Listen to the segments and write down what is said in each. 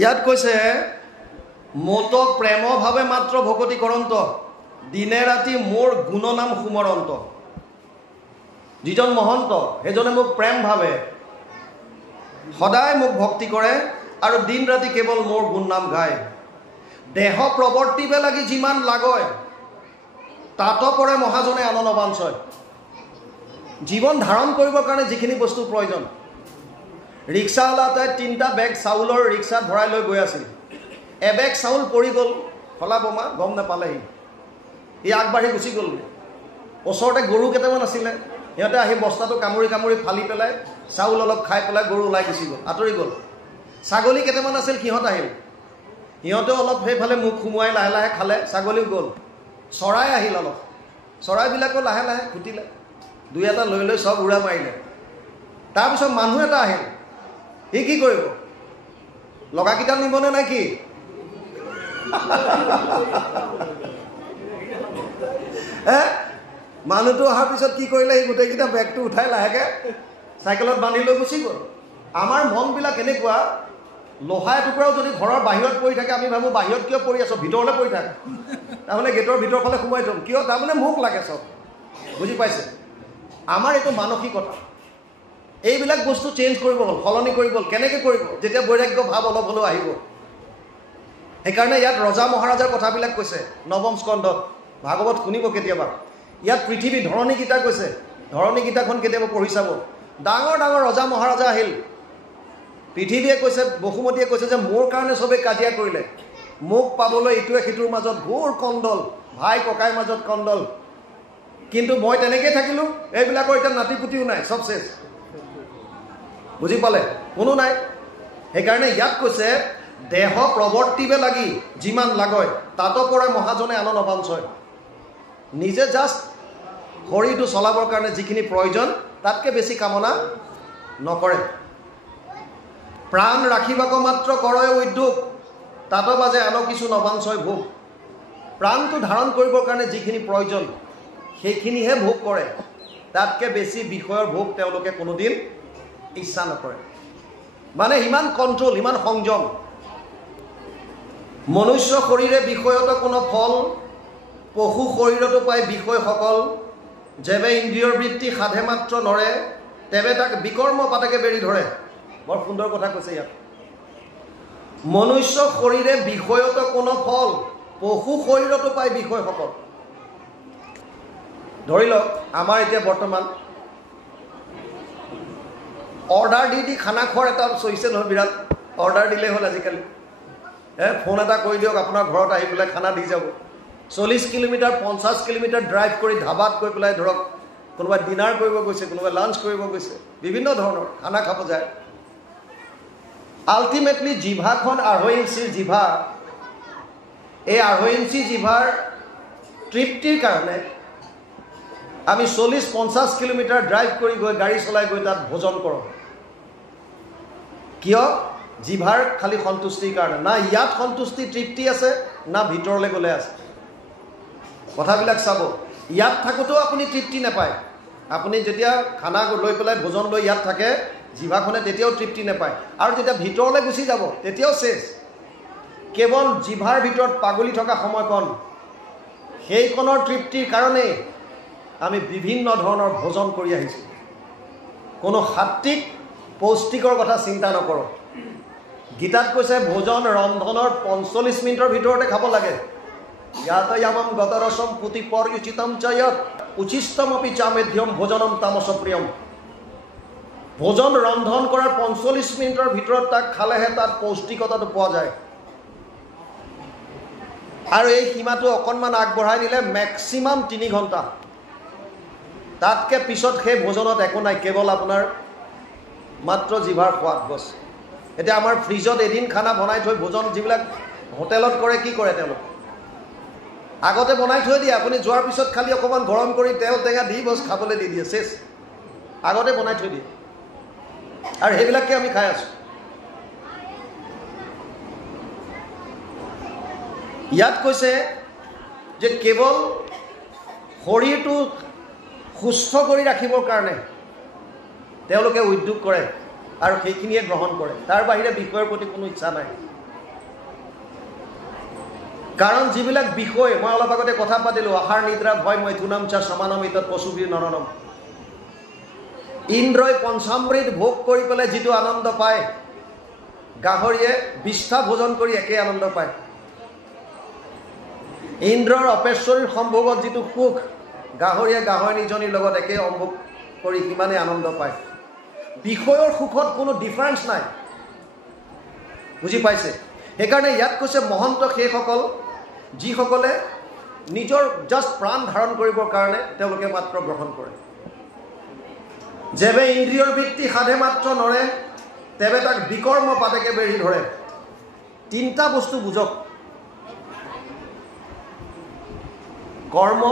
ইয়াত কৈছে মোতক প্ৰেমভাৱে মাত্ৰ ভকতি কৰন্ত দিনে ৰাতি মোৰ গুণনাম সুমৰন্ত। যিজন মহন্ত সেইজনে মোক প্ৰেমভাৱে সদায় মোক ভক্তি কৰে আৰু দিন ৰাতি কেৱল মোৰ গুণ নাম গায়। দেহ প্ৰৱৰ্তিবে লাগি যিমান লাগয় তাত পৰে মহাজনে আনন বাঞ্চয়। জীৱন ধাৰণ কৰিবৰ কাৰণে যিখিনি বস্তুৰ প্ৰয়োজন। ৰিক্সাৱালা এটাই 3টা বেগ চাউলৰ ৰিক্সাত ভৰাই লৈ গৈ আছিল। এবেগ চাউল পৰি গ'ল, খলা বোমা গম নাপালেহি, ই আগবাঢ়ি গুচি গ'ল। ওচৰতে গৰু কেইটামান আছিলে, সিহঁতে আহি বস্তাটো কামুৰি কামুৰি ফালি পেলাই চাউল অলপ খাই পেলাই গৰু ওলাই গুচি গ'ল, আঁতৰি গ'ল। ছাগলী কেইটামান আছিল, সিহঁত আহিল, সিহঁতেও অলপ সেইফালে মুখ সোমোৱাই লাহে লাহে খালে, ছাগলীও গ'ল। চৰাই আহিল অলপ, চৰাইবিলাকো লাহে লাহে ফুটিলে, 2-এটা লৈ লৈ চব উৰা মাৰিলে। তাৰপিছত মানুহ এটা আহিল, সি কি কৰিব? লগাকেইটা নিবনে নে কি? মানুহটো অহাৰ পিছত কি কৰিলে? সি গোটেইকেইটা বেগটো উঠাই লাহেকৈ চাইকেলত বান্ধি লৈ গুচি গ'ল। আমাৰ মনবিলাক এনেকুৱা, লোহা এটুকুৰাও যদি ঘৰৰ বাহিৰত পৰি থাকে আমি ভাবোঁ বাহিৰত কিয় পৰি আছ, ভিতৰলৈ পৰি থাকে। তাৰমানে গেটৰ ভিতৰ ফালে সোমাই থ'ম, কিয়? তাৰমানে মোক লাগে চব। বুজি পাইছে? আমাৰ এইটো মানসিকতা। এইবিলাক বস্তু চেঞ্জ কৰিব হ'ল, সলনি কৰিব হ'ল। কেনেকৈ কৰিব? যেতিয়া বৈৰাগ্য ভাৱ অলপ হ'লেও আহিব। সেইকাৰণে ইয়াত ৰজা মহাৰাজাৰ কথাবিলাক কৈছে 9ম স্কন্ধত। ভাগৱত শুনিব কেতিয়াবা। ইয়াত পৃথিৱী ধৰণী গীতা কৈছে, ধৰণী গীতাখন কেতিয়াবা পঢ়ি চাব। ডাঙৰ ডাঙৰ ৰজা মহাৰাজা আহিল, পৃথিৱীয়ে কৈছে, বসুমতীয়ে কৈছে যে মোৰ কাৰণে চবেই কাজিয়া কৰিলে, মোক পাবলৈ ইটোৱে সিটোৰ মাজত ঘোৰ কণ্ডল, ভাই ককাইৰ মাজত কণ্ডল, কিন্তু মই তেনেকেই থাকিলোঁ। এইবিলাকৰ এতিয়া নাতি পুতিও নাই, চব শেষ। বুজি পালে? কোনো নাই। সেইকাৰণে ইয়াত কৈছে দেহ প্ৰৱৰ্তিবে লাগি যিমান লাগয় তাতো পৰে মহাজনে আনন বাঞ্চয়। নিজে জাষ্ট শৰীৰটো চলাবৰ কাৰণে যিখিনি প্ৰয়োজন তাতকৈ বেছি কামনা নকৰে। প্ৰাণ ৰাখিবাক মাত্ৰ কৰয় উদ্যোগ তাতো বাজে আন কিছু নবাঞ্চয় ভোগ। প্ৰাণটো ধাৰণ কৰিবৰ কাৰণে যিখিনি প্ৰয়োজন সেইখিনিহে ভোগ কৰে, তাতকৈ বেছি বিষয়ৰ ভোগ তেওঁলোকে কোনোদিন ইচ্ছা নকৰে। মানে ইমান কণ্ট্ৰল, ইমান সংযম। মনুষ্য শৰীৰে বিষয়ত কোনো ফল, পশু শৰীৰতো পায় বিষয়সকল। যেবে ইন্দ্ৰিয়ৰ বৃত্তি সাধে মাত্ৰ নৰে, তেবে তাক বিকৰ্ম পাতেকে বেৰি ধৰে। বৰ সুন্দৰ কথা কৈছে ইয়াত। মনুষ্য শৰীৰে বিষয়ত কোনো ফল, পশু শৰীৰতো পায় বিষয়সকল। ধৰি লওক আমাৰ এতিয়া বৰ্তমান অৰ্ডাৰ দি খানা খোৱাৰ এটা চলিছে নহয়, বিৰাট। অৰ্ডাৰ দিলেই হ'ল আজিকালি। ফোন এটা কৰি দিয়ক, আপোনাৰ ঘৰত আহি পেলাই খানা দি যাব। 40 কিলোমিটাৰ 50 কিলোমিটাৰ ড্ৰাইভ কৰি ধাবাত গৈ পেলাই ধৰক কোনোবাই ডিনাৰ কৰিব গৈছে, কোনোবাই লাঞ্চ কৰিব গৈছে, বিভিন্ন ধৰণৰ খানা খাব যায়। আল্টিমেটলি জিভাখন 2.5 ইঞ্চিৰ জিভা, এই 2.5 ইঞ্চি জিভাৰ তৃপ্তিৰ কাৰণে আমি 40-50 কিলোমিটাৰ ড্ৰাইভ কৰি গৈ গাড়ী চলাই গৈ তাত ভোজন কৰোঁ। কিয়? জিভাৰ খালি সন্তুষ্টিৰ কাৰণে। না ইয়াত সন্তুষ্টি তৃপ্তি আছে, না ভিতৰলৈ গ'লে আছে। কথাবিলাক চাব। ইয়াত থাকোঁতেও আপুনি তৃপ্তি নাপায়। আপুনি যেতিয়া খানা লৈ পেলাই ভোজন লৈ ইয়াত থাকে, জিভাখনে তেতিয়াও তৃপ্তি নাপায়। আৰু যেতিয়া ভিতৰলৈ গুচি যাব তেতিয়াও শেষ। কেৱল জিভাৰ ভিতৰত পাগলি থকা সময়কণ, সেইকণৰ তৃপ্তিৰ কাৰণেই আমি বিভিন্ন ধৰণৰ ভোজন কৰি আহিছোঁ। কোনো সাত্বিক পৌষ্টিকৰ কথা চিন্তা নকৰোঁ। গীতাত কৈছে ভোজন ৰন্ধনৰ 45 মিনিটৰ ভিতৰতে খাব লাগে। ইয়াতয়ামম গতৰসম পুতি পৰ উচিতম চয়ত উচিষ্টমপি চামেধ্যম ভোজনম তামস প্ৰিয়ম। ভোজন ৰন্ধন কৰাৰ 45 মিনিটৰ ভিতৰত তাক খালেহে তাত পৌষ্টিকতাটো পোৱা যায়। আৰু এই সীমাটো অকণমান আগবঢ়াই দিলে মেক্সিমাম 3 ঘণ্টা। তাতকৈ পিছত সেই ভোজনত একো নাই, কেৱল আপোনাৰ মাত্ৰ জিভাৰ সোৱাদ গছ। এতিয়া আমাৰ ফ্ৰিজত এদিন খানা বনাই থৈ ভোজন যিবিলাক হোটেলত কৰে, কি কৰে তেওঁলোক? আগতে বনাই থৈ দিয়ে, আপুনি যোৱাৰ পিছত খালি অকণমান গৰম কৰি তেল টেঙা দি বছ খাবলৈ দি দিয়ে, শেষ। আগতে বনাই থৈ দিয়ে আৰু সেইবিলাকে আমি খাই আছোঁ। ইয়াত কৈছে যে কেৱল শৰীৰটো সুস্থ কৰি ৰাখিবৰ কাৰণে তেওঁলোকে উদ্যোগ কৰে আৰু সেইখিনিয়ে গ্ৰহণ কৰে। তাৰ বাহিৰে বিষয়ৰ প্ৰতি কোনো ইচ্ছা নাই। কাৰণ যিবিলাক বিষয় মই অলপ আগতে কথা পাতিলোঁ, আহাৰ নিদ্ৰা ভয় মৈথুনম চা সমানমিতত পশুবীৰ নৰনম, ইন্দ্ৰই পঞ্চামৃত ভোগ কৰি পেলাই যিটো আনন্দ পায়, গাহৰিয়ে বিষ্ঠা ভোজন কৰি একে আনন্দ পায়। ইন্দ্ৰৰ অপেশ্বৰীৰ সম্ভোগত যিটো সুখ, গাহৰিয়ে গাহৰিনীজনীৰ লগত একে সম্ভোগ কৰি সিমানে আনন্দ পায়। বিষয়ৰ সুখত কোনো ডিফাৰেঞ্চ নাই, বুজি পাইছে? সেইকাৰণে ইয়াত কৈছে মহন্ত সেইসকল যিসকলে নিজৰ জাষ্ট প্ৰাণ ধাৰণ কৰিবৰ কাৰণে তেওঁলোকে মাত্ৰ গ্ৰহণ কৰে। যেবে ইন্দ্ৰিয়ৰ বৃত্তি সাধে মাত্ৰ নৰে, তেবে তাক বিকৰ্ম পাতেকে বেৰি ধৰে। তিনিটা বস্তু বুজক, কৰ্ম,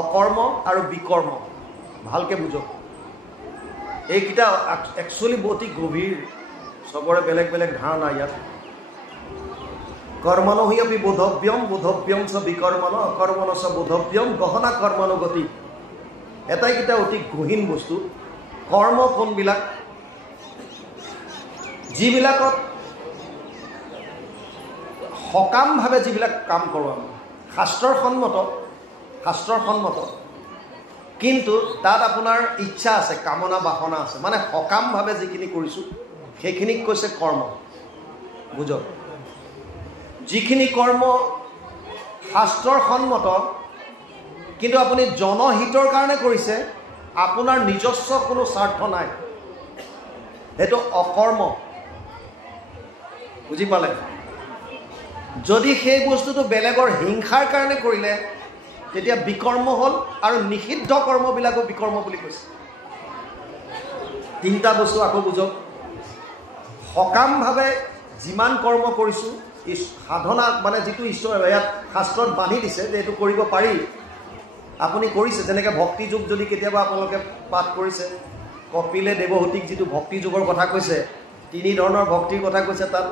অকৰ্ম আৰু বিকৰ্ম। ভালকৈ বুজক, এইকেইটা একচুৱেলি অতি গভীৰ, চবৰে বেলেগ বেলেগ ধাৰণা ইয়াত। কৰ্মণ হি অপি বোধব্যম, বোধব্যম চ বিকৰ্মণ, অকৰ্মণ চ বোধব্যম, গহনা কৰ্মানুগতি। এটাইকেইটা অতি গহীন বস্তু। কৰ্ম কোনবিলাক? যিবিলাকত সকামভাৱে যিবিলাক কাম কৰোঁ আমি, শাস্ত্ৰৰ সন্মত, কিন্তু তাত আপোনাৰ ইচ্ছা আছে, কামনা বাসনা আছে, মানে সকামভাৱে যিখিনি কৰিছোঁ সেইখিনিক কৈছে কৰ্ম। বুজক, যিখিনি কৰ্ম শাস্ত্ৰৰ সন্মত কিন্তু আপুনি জনহিতৰ কাৰণে কৰিছে, আপোনাৰ নিজস্ব কোনো স্বাৰ্থ নাই, সেইটো অকৰ্ম। বুজি পালে? যদি সেই বস্তুটো বেলেগৰ হিংসাৰ কাৰণে কৰিলে তেতিয়া বিকৰ্ম হ'ল, আৰু নিষিদ্ধ কৰ্মবিলাকো বিকৰ্ম বুলি কৈছে। তিনিটা বস্তু আকৌ বুজক, সকামভাৱে যিমান কৰ্ম কৰিছোঁ, সাধনা মানে যিটো ঈশ্বৰ ইয়াত শাস্ত্ৰত বান্ধি দিছে যে এইটো কৰিব পাৰি, আপুনি কৰিছে। যেনেকৈ ভক্তি যোগ যদি কেতিয়াবা আপোনালোকে পাঠ কৰিছে, কপিলে দেৱহূতিক যিটো ভক্তি যোগৰ কথা কৈছে, তিনি ধৰণৰ ভক্তিৰ কথা কৈছে তাত।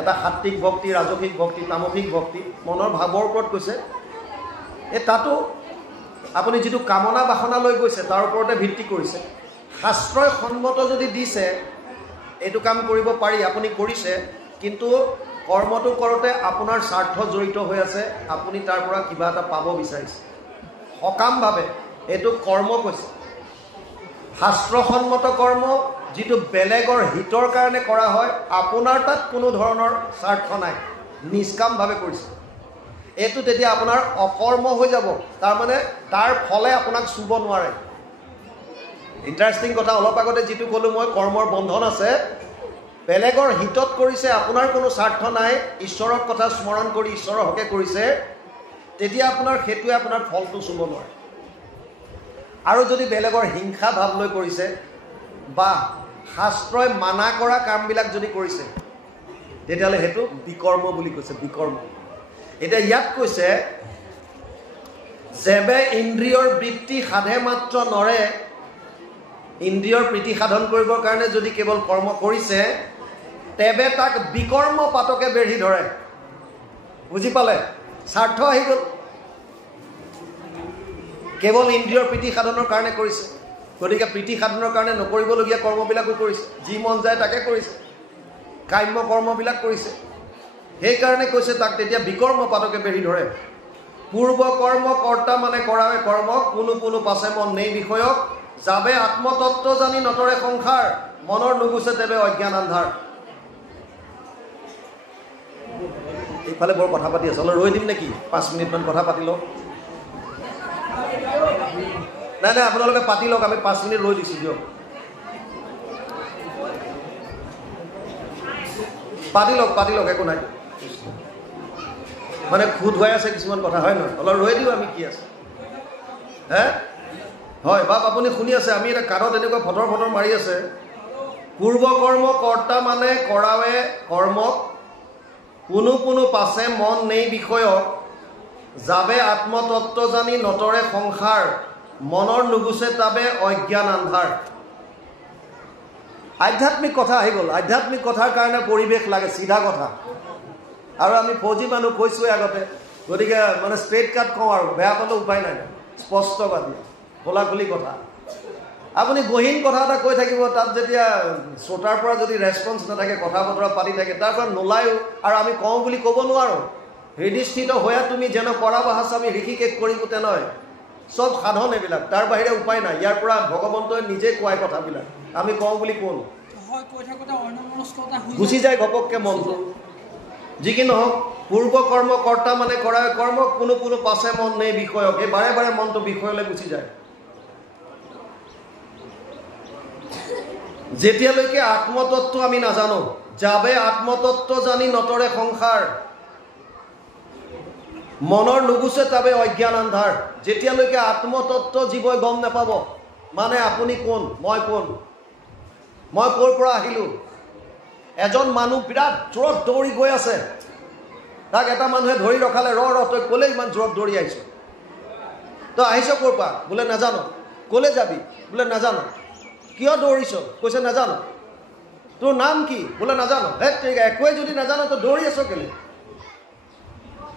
এটা সাত্বিক ভক্তি, ৰাজসিক ভক্তি, তামসিক ভক্তি, মনৰ ভাৱৰ ওপৰত কৈছে। তাতো আপুনি যিটো কামনা বাসনা লৈ গৈছে তাৰ ওপৰতে ভিত্তি কৰিছে। শাস্ত্ৰই সন্মত যদি দিছে এইটো কাম কৰিব পাৰি, আপুনি কৰিছে, কিন্তু কৰ্মটো কৰোঁতে আপোনাৰ স্বাৰ্থ জড়িত হৈ আছে, আপুনি তাৰ পৰা কিবা এটা পাব বিচাৰিছে। সকামভাৱে এইটো কৰ্ম কৈছে। শাস্ত্ৰসন্মত কৰ্ম যিটো বেলেগৰ হিতৰ কাৰণে কৰা হয়, আপোনাৰ তাত কোনো ধৰণৰ স্বাৰ্থ নাই, নিষ্কামভাৱে কৰিছে, এইটো তেতিয়া আপোনাৰ অকৰ্ম হৈ যাব। তাৰমানে তাৰ ফলে আপোনাক চুব নোৱাৰে। ইণ্টাৰেষ্টিং কথা, অলপ আগতে যিটো ক'লোঁ মই, কৰ্মৰ বন্ধন আছে, বেলেগৰ হিতত কৰিছে, আপোনাৰ কোনো স্বাৰ্থ নাই, ঈশ্বৰক কথা স্মৰণ কৰি ঈশ্বৰৰ হকে কৰিছে, তেতিয়া আপোনাৰ সেইটোৱে আপোনাৰ ফলটো চুব নোৱাৰে। আৰু যদি বেলেগৰ হিংসা ভাৱ লৈ কৰিছে বা শাস্ত্ৰই মানা কৰা কামবিলাক যদি কৰিছে, তেতিয়াহ'লে সেইটো বিকৰ্ম বুলি কৈছে, বিকৰ্ম। এতিয়া ইয়াত কৈছে যেবে ইন্দ্ৰিয়ৰ বৃত্তি সাধে মাত্ৰ নৰে, ইন্দ্ৰিয়ৰ প্ৰীতি সাধন কৰিবৰ কাৰণে যদি কেৱল কৰ্ম কৰিছে, তেবে তাক বিকৰ্ম পাতকে বেঢ়ি ধৰে। বুজি পালে? স্বাৰ্থ আহি গ'ল। কেৱল ইন্দ্ৰিয়ৰ প্ৰীতি সাধনৰ কাৰণে কৰিছে, গতিকে প্ৰীতি সাধনৰ কাৰণে নকৰিবলগীয়া কৰ্মবিলাকো কৰিছে, যি মন যায় তাকে কৰিছে, কাম্য কৰ্মবিলাক কৰিছে। সেইকাৰণে কৈছে তাক তেতিয়া বিকৰ্ম পাতকে বেঢ়ি ধৰে। পূৰ্ব কৰ্ম কৰ্তা মানে কৰাৱে কৰ্মক, কোনো পাছে মন নেই বিষয়ক, যাবে আত্মতত্ত্ব জানি নতৰে সংসাৰ, মনৰ নুগুচে তেবে অজ্ঞান আন্ধাৰ। এইফালে বৰ কথা পাতি আছে, অলপ ৰৈ দিম নেকি? 5 মিনিটমান কথা পাতি লওক। নাই আপোনালোকে পাতি লওক, আমি 5 মিনিট ৰৈ দিছোঁ দিয়ক। পাতি লওক, একো নাই। মানে খুদ হৈ আছে কিছুমান কথা, হয় নহয়? অলপ ৰৈ দিওঁ আমি, কি আছে হয় বাপ, আপুনি শুনি আছে? আমি এটা কাণত এনেকুৱা ফটৰ মাৰি আছে। পূৰ্ব কৰ্ম কৰ্তা মানে কৰাৱে কৰ্মক, কোনো পাছে মন নেই বিষয়ক, যাবে আত্মতত্ত্ব জানি নতৰে সংসাৰ, মনৰ নুগুচে তাবে অজ্ঞান আন্ধাৰ। আধ্যাত্মিক কথা আহি গ'ল। আধ্যাত্মিক কথাৰ কাৰণে পৰিৱেশ লাগে, চিধা কথা। আৰু আমি ফৌজি মানুহ কৈছোঁৱে আগতে, গতিকে মানে ষ্ট্ৰেইট কাট কওঁ, আৰু বেয়া পালেও উপায় নাই, স্পষ্টবাদী খোলাখুলি কথা। আপুনি গহীন কথা এটা কৈ থাকিব, তাত যেতিয়া শ্ৰোতাৰ পৰা যদি ৰেছপন্স নাথাকে, কথা বতৰা পাতি থাকে, তাৰ পৰা নোলায়ো, আৰু আমি কওঁ বুলি ক'ব নোৱাৰোঁ। হৃদিস্থিত হোৱা তুমি যেন পৰাবাহাস আমি ঋষিকেশ কৰিব তেনেয় সব সাধন এইবিলাক তাৰ বাহিৰে উপায় নাই ইয়াৰ পৰা ভগৱন্তই নিজে কোৱাই কথাবিলাক আমি কওঁ বুলি কোন গুচি যায় ঘপককে মনটো যি কি নহওক পূৰ্ব কৰ্ম কৰ্তা মানে কৰা কৰ্ম কোনো কোনো পাছে মন নেই বিষয়ক এই বাৰে বাৰে মনটো বিষয়লৈ গুচি যায় যেতিয়ালৈকে আত্মতত্ত্ব আমি নাজানো যাবে আত্মতত্ত্ব জানি নতৰে সংসাৰ মনৰ নুগুছে তাবে অজ্ঞান আন্ধাৰ যেতিয়ালৈকে আত্মতত্ত্ব জীৱই গম নাপাব মানে আপুনি কোন মই কোন মই ক'ৰ পৰা আহিলো এজন মানুহ বিৰাট জোৰত দৌৰি গৈ আছে তাক এটা মানুহে ধৰি ৰখালে ৰ তই ক'লে ইমান জোৰত দৌৰি আহিছ তই আহিছ ক'ৰ পৰা বোলে নাজানো ক'লে যাবি বোলে নাজানো কিয় দৌৰিছ কৈছে নাজানো তোৰ নাম কি বোলে নাজানো একোৱে যদি নাজানো তই দৌৰি আছ কেলে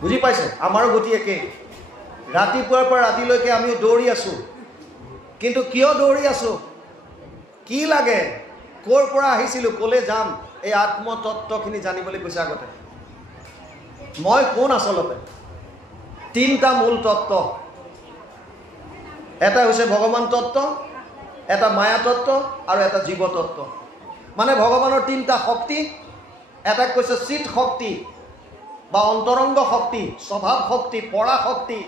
বুজি পাইছে আমাৰো গতি একে ৰাতিপুৱাৰ পৰা ৰাতিলৈকে আমি দৌৰি আছো কিন্তু কিয় দৌৰি আছো কি লাগে ক'ৰ পৰা আহিছিলো ক'লে যাম এই আত্মতত্ত্বখিনি জানিবলৈ কৈছে আগতে মই কোন আচলতে তিনিটা মূল তত্ত্ব এটা হৈছে ভগৱান তত্ত্ব এটা মায়া তত্ত্ব আৰু এটা জীৱ তত্ত্ব মানে ভগৱানৰ তিনিটা শক্তি এটা কৈছে চিত শক্তি বা অন্তৰংগ শক্তি স্বভাৱ শক্তি পৰা শক্তি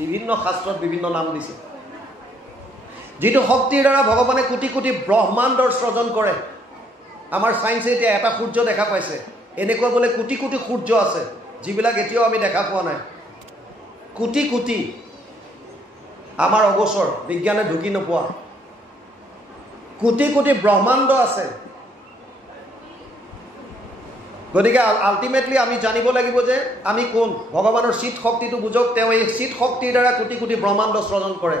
বিভিন্ন শাস্ত্ৰত বিভিন্ন নাম দিছে যিটো শক্তিৰ দ্বাৰা ভগৱানে কোটি কোটি ব্ৰহ্মাণ্ডৰ সৃজন কৰে আমাৰ সায়েন্সে এতিয়া এটা সূৰ্য দেখা পাইছে এনেকুৱা বোলে কোটি কোটি সূৰ্য আছে যিবিলাক এতিয়াও আমি দেখা পোৱা নাই কোটি কোটি আমাৰ অগোচৰ বিজ্ঞানে ঢুকি নোপোৱা কোটি কোটি ব্ৰহ্মাণ্ড আছে গতিকে আল্টিমেটলি আমি জানিব লাগিব যে আমি কোন ভগৱানৰ চিত শক্তিটো বুজক তেওঁ এই চিত শক্তিৰ দ্বাৰা কোটি কোটি ব্ৰহ্মাণ্ড সৃজন কৰে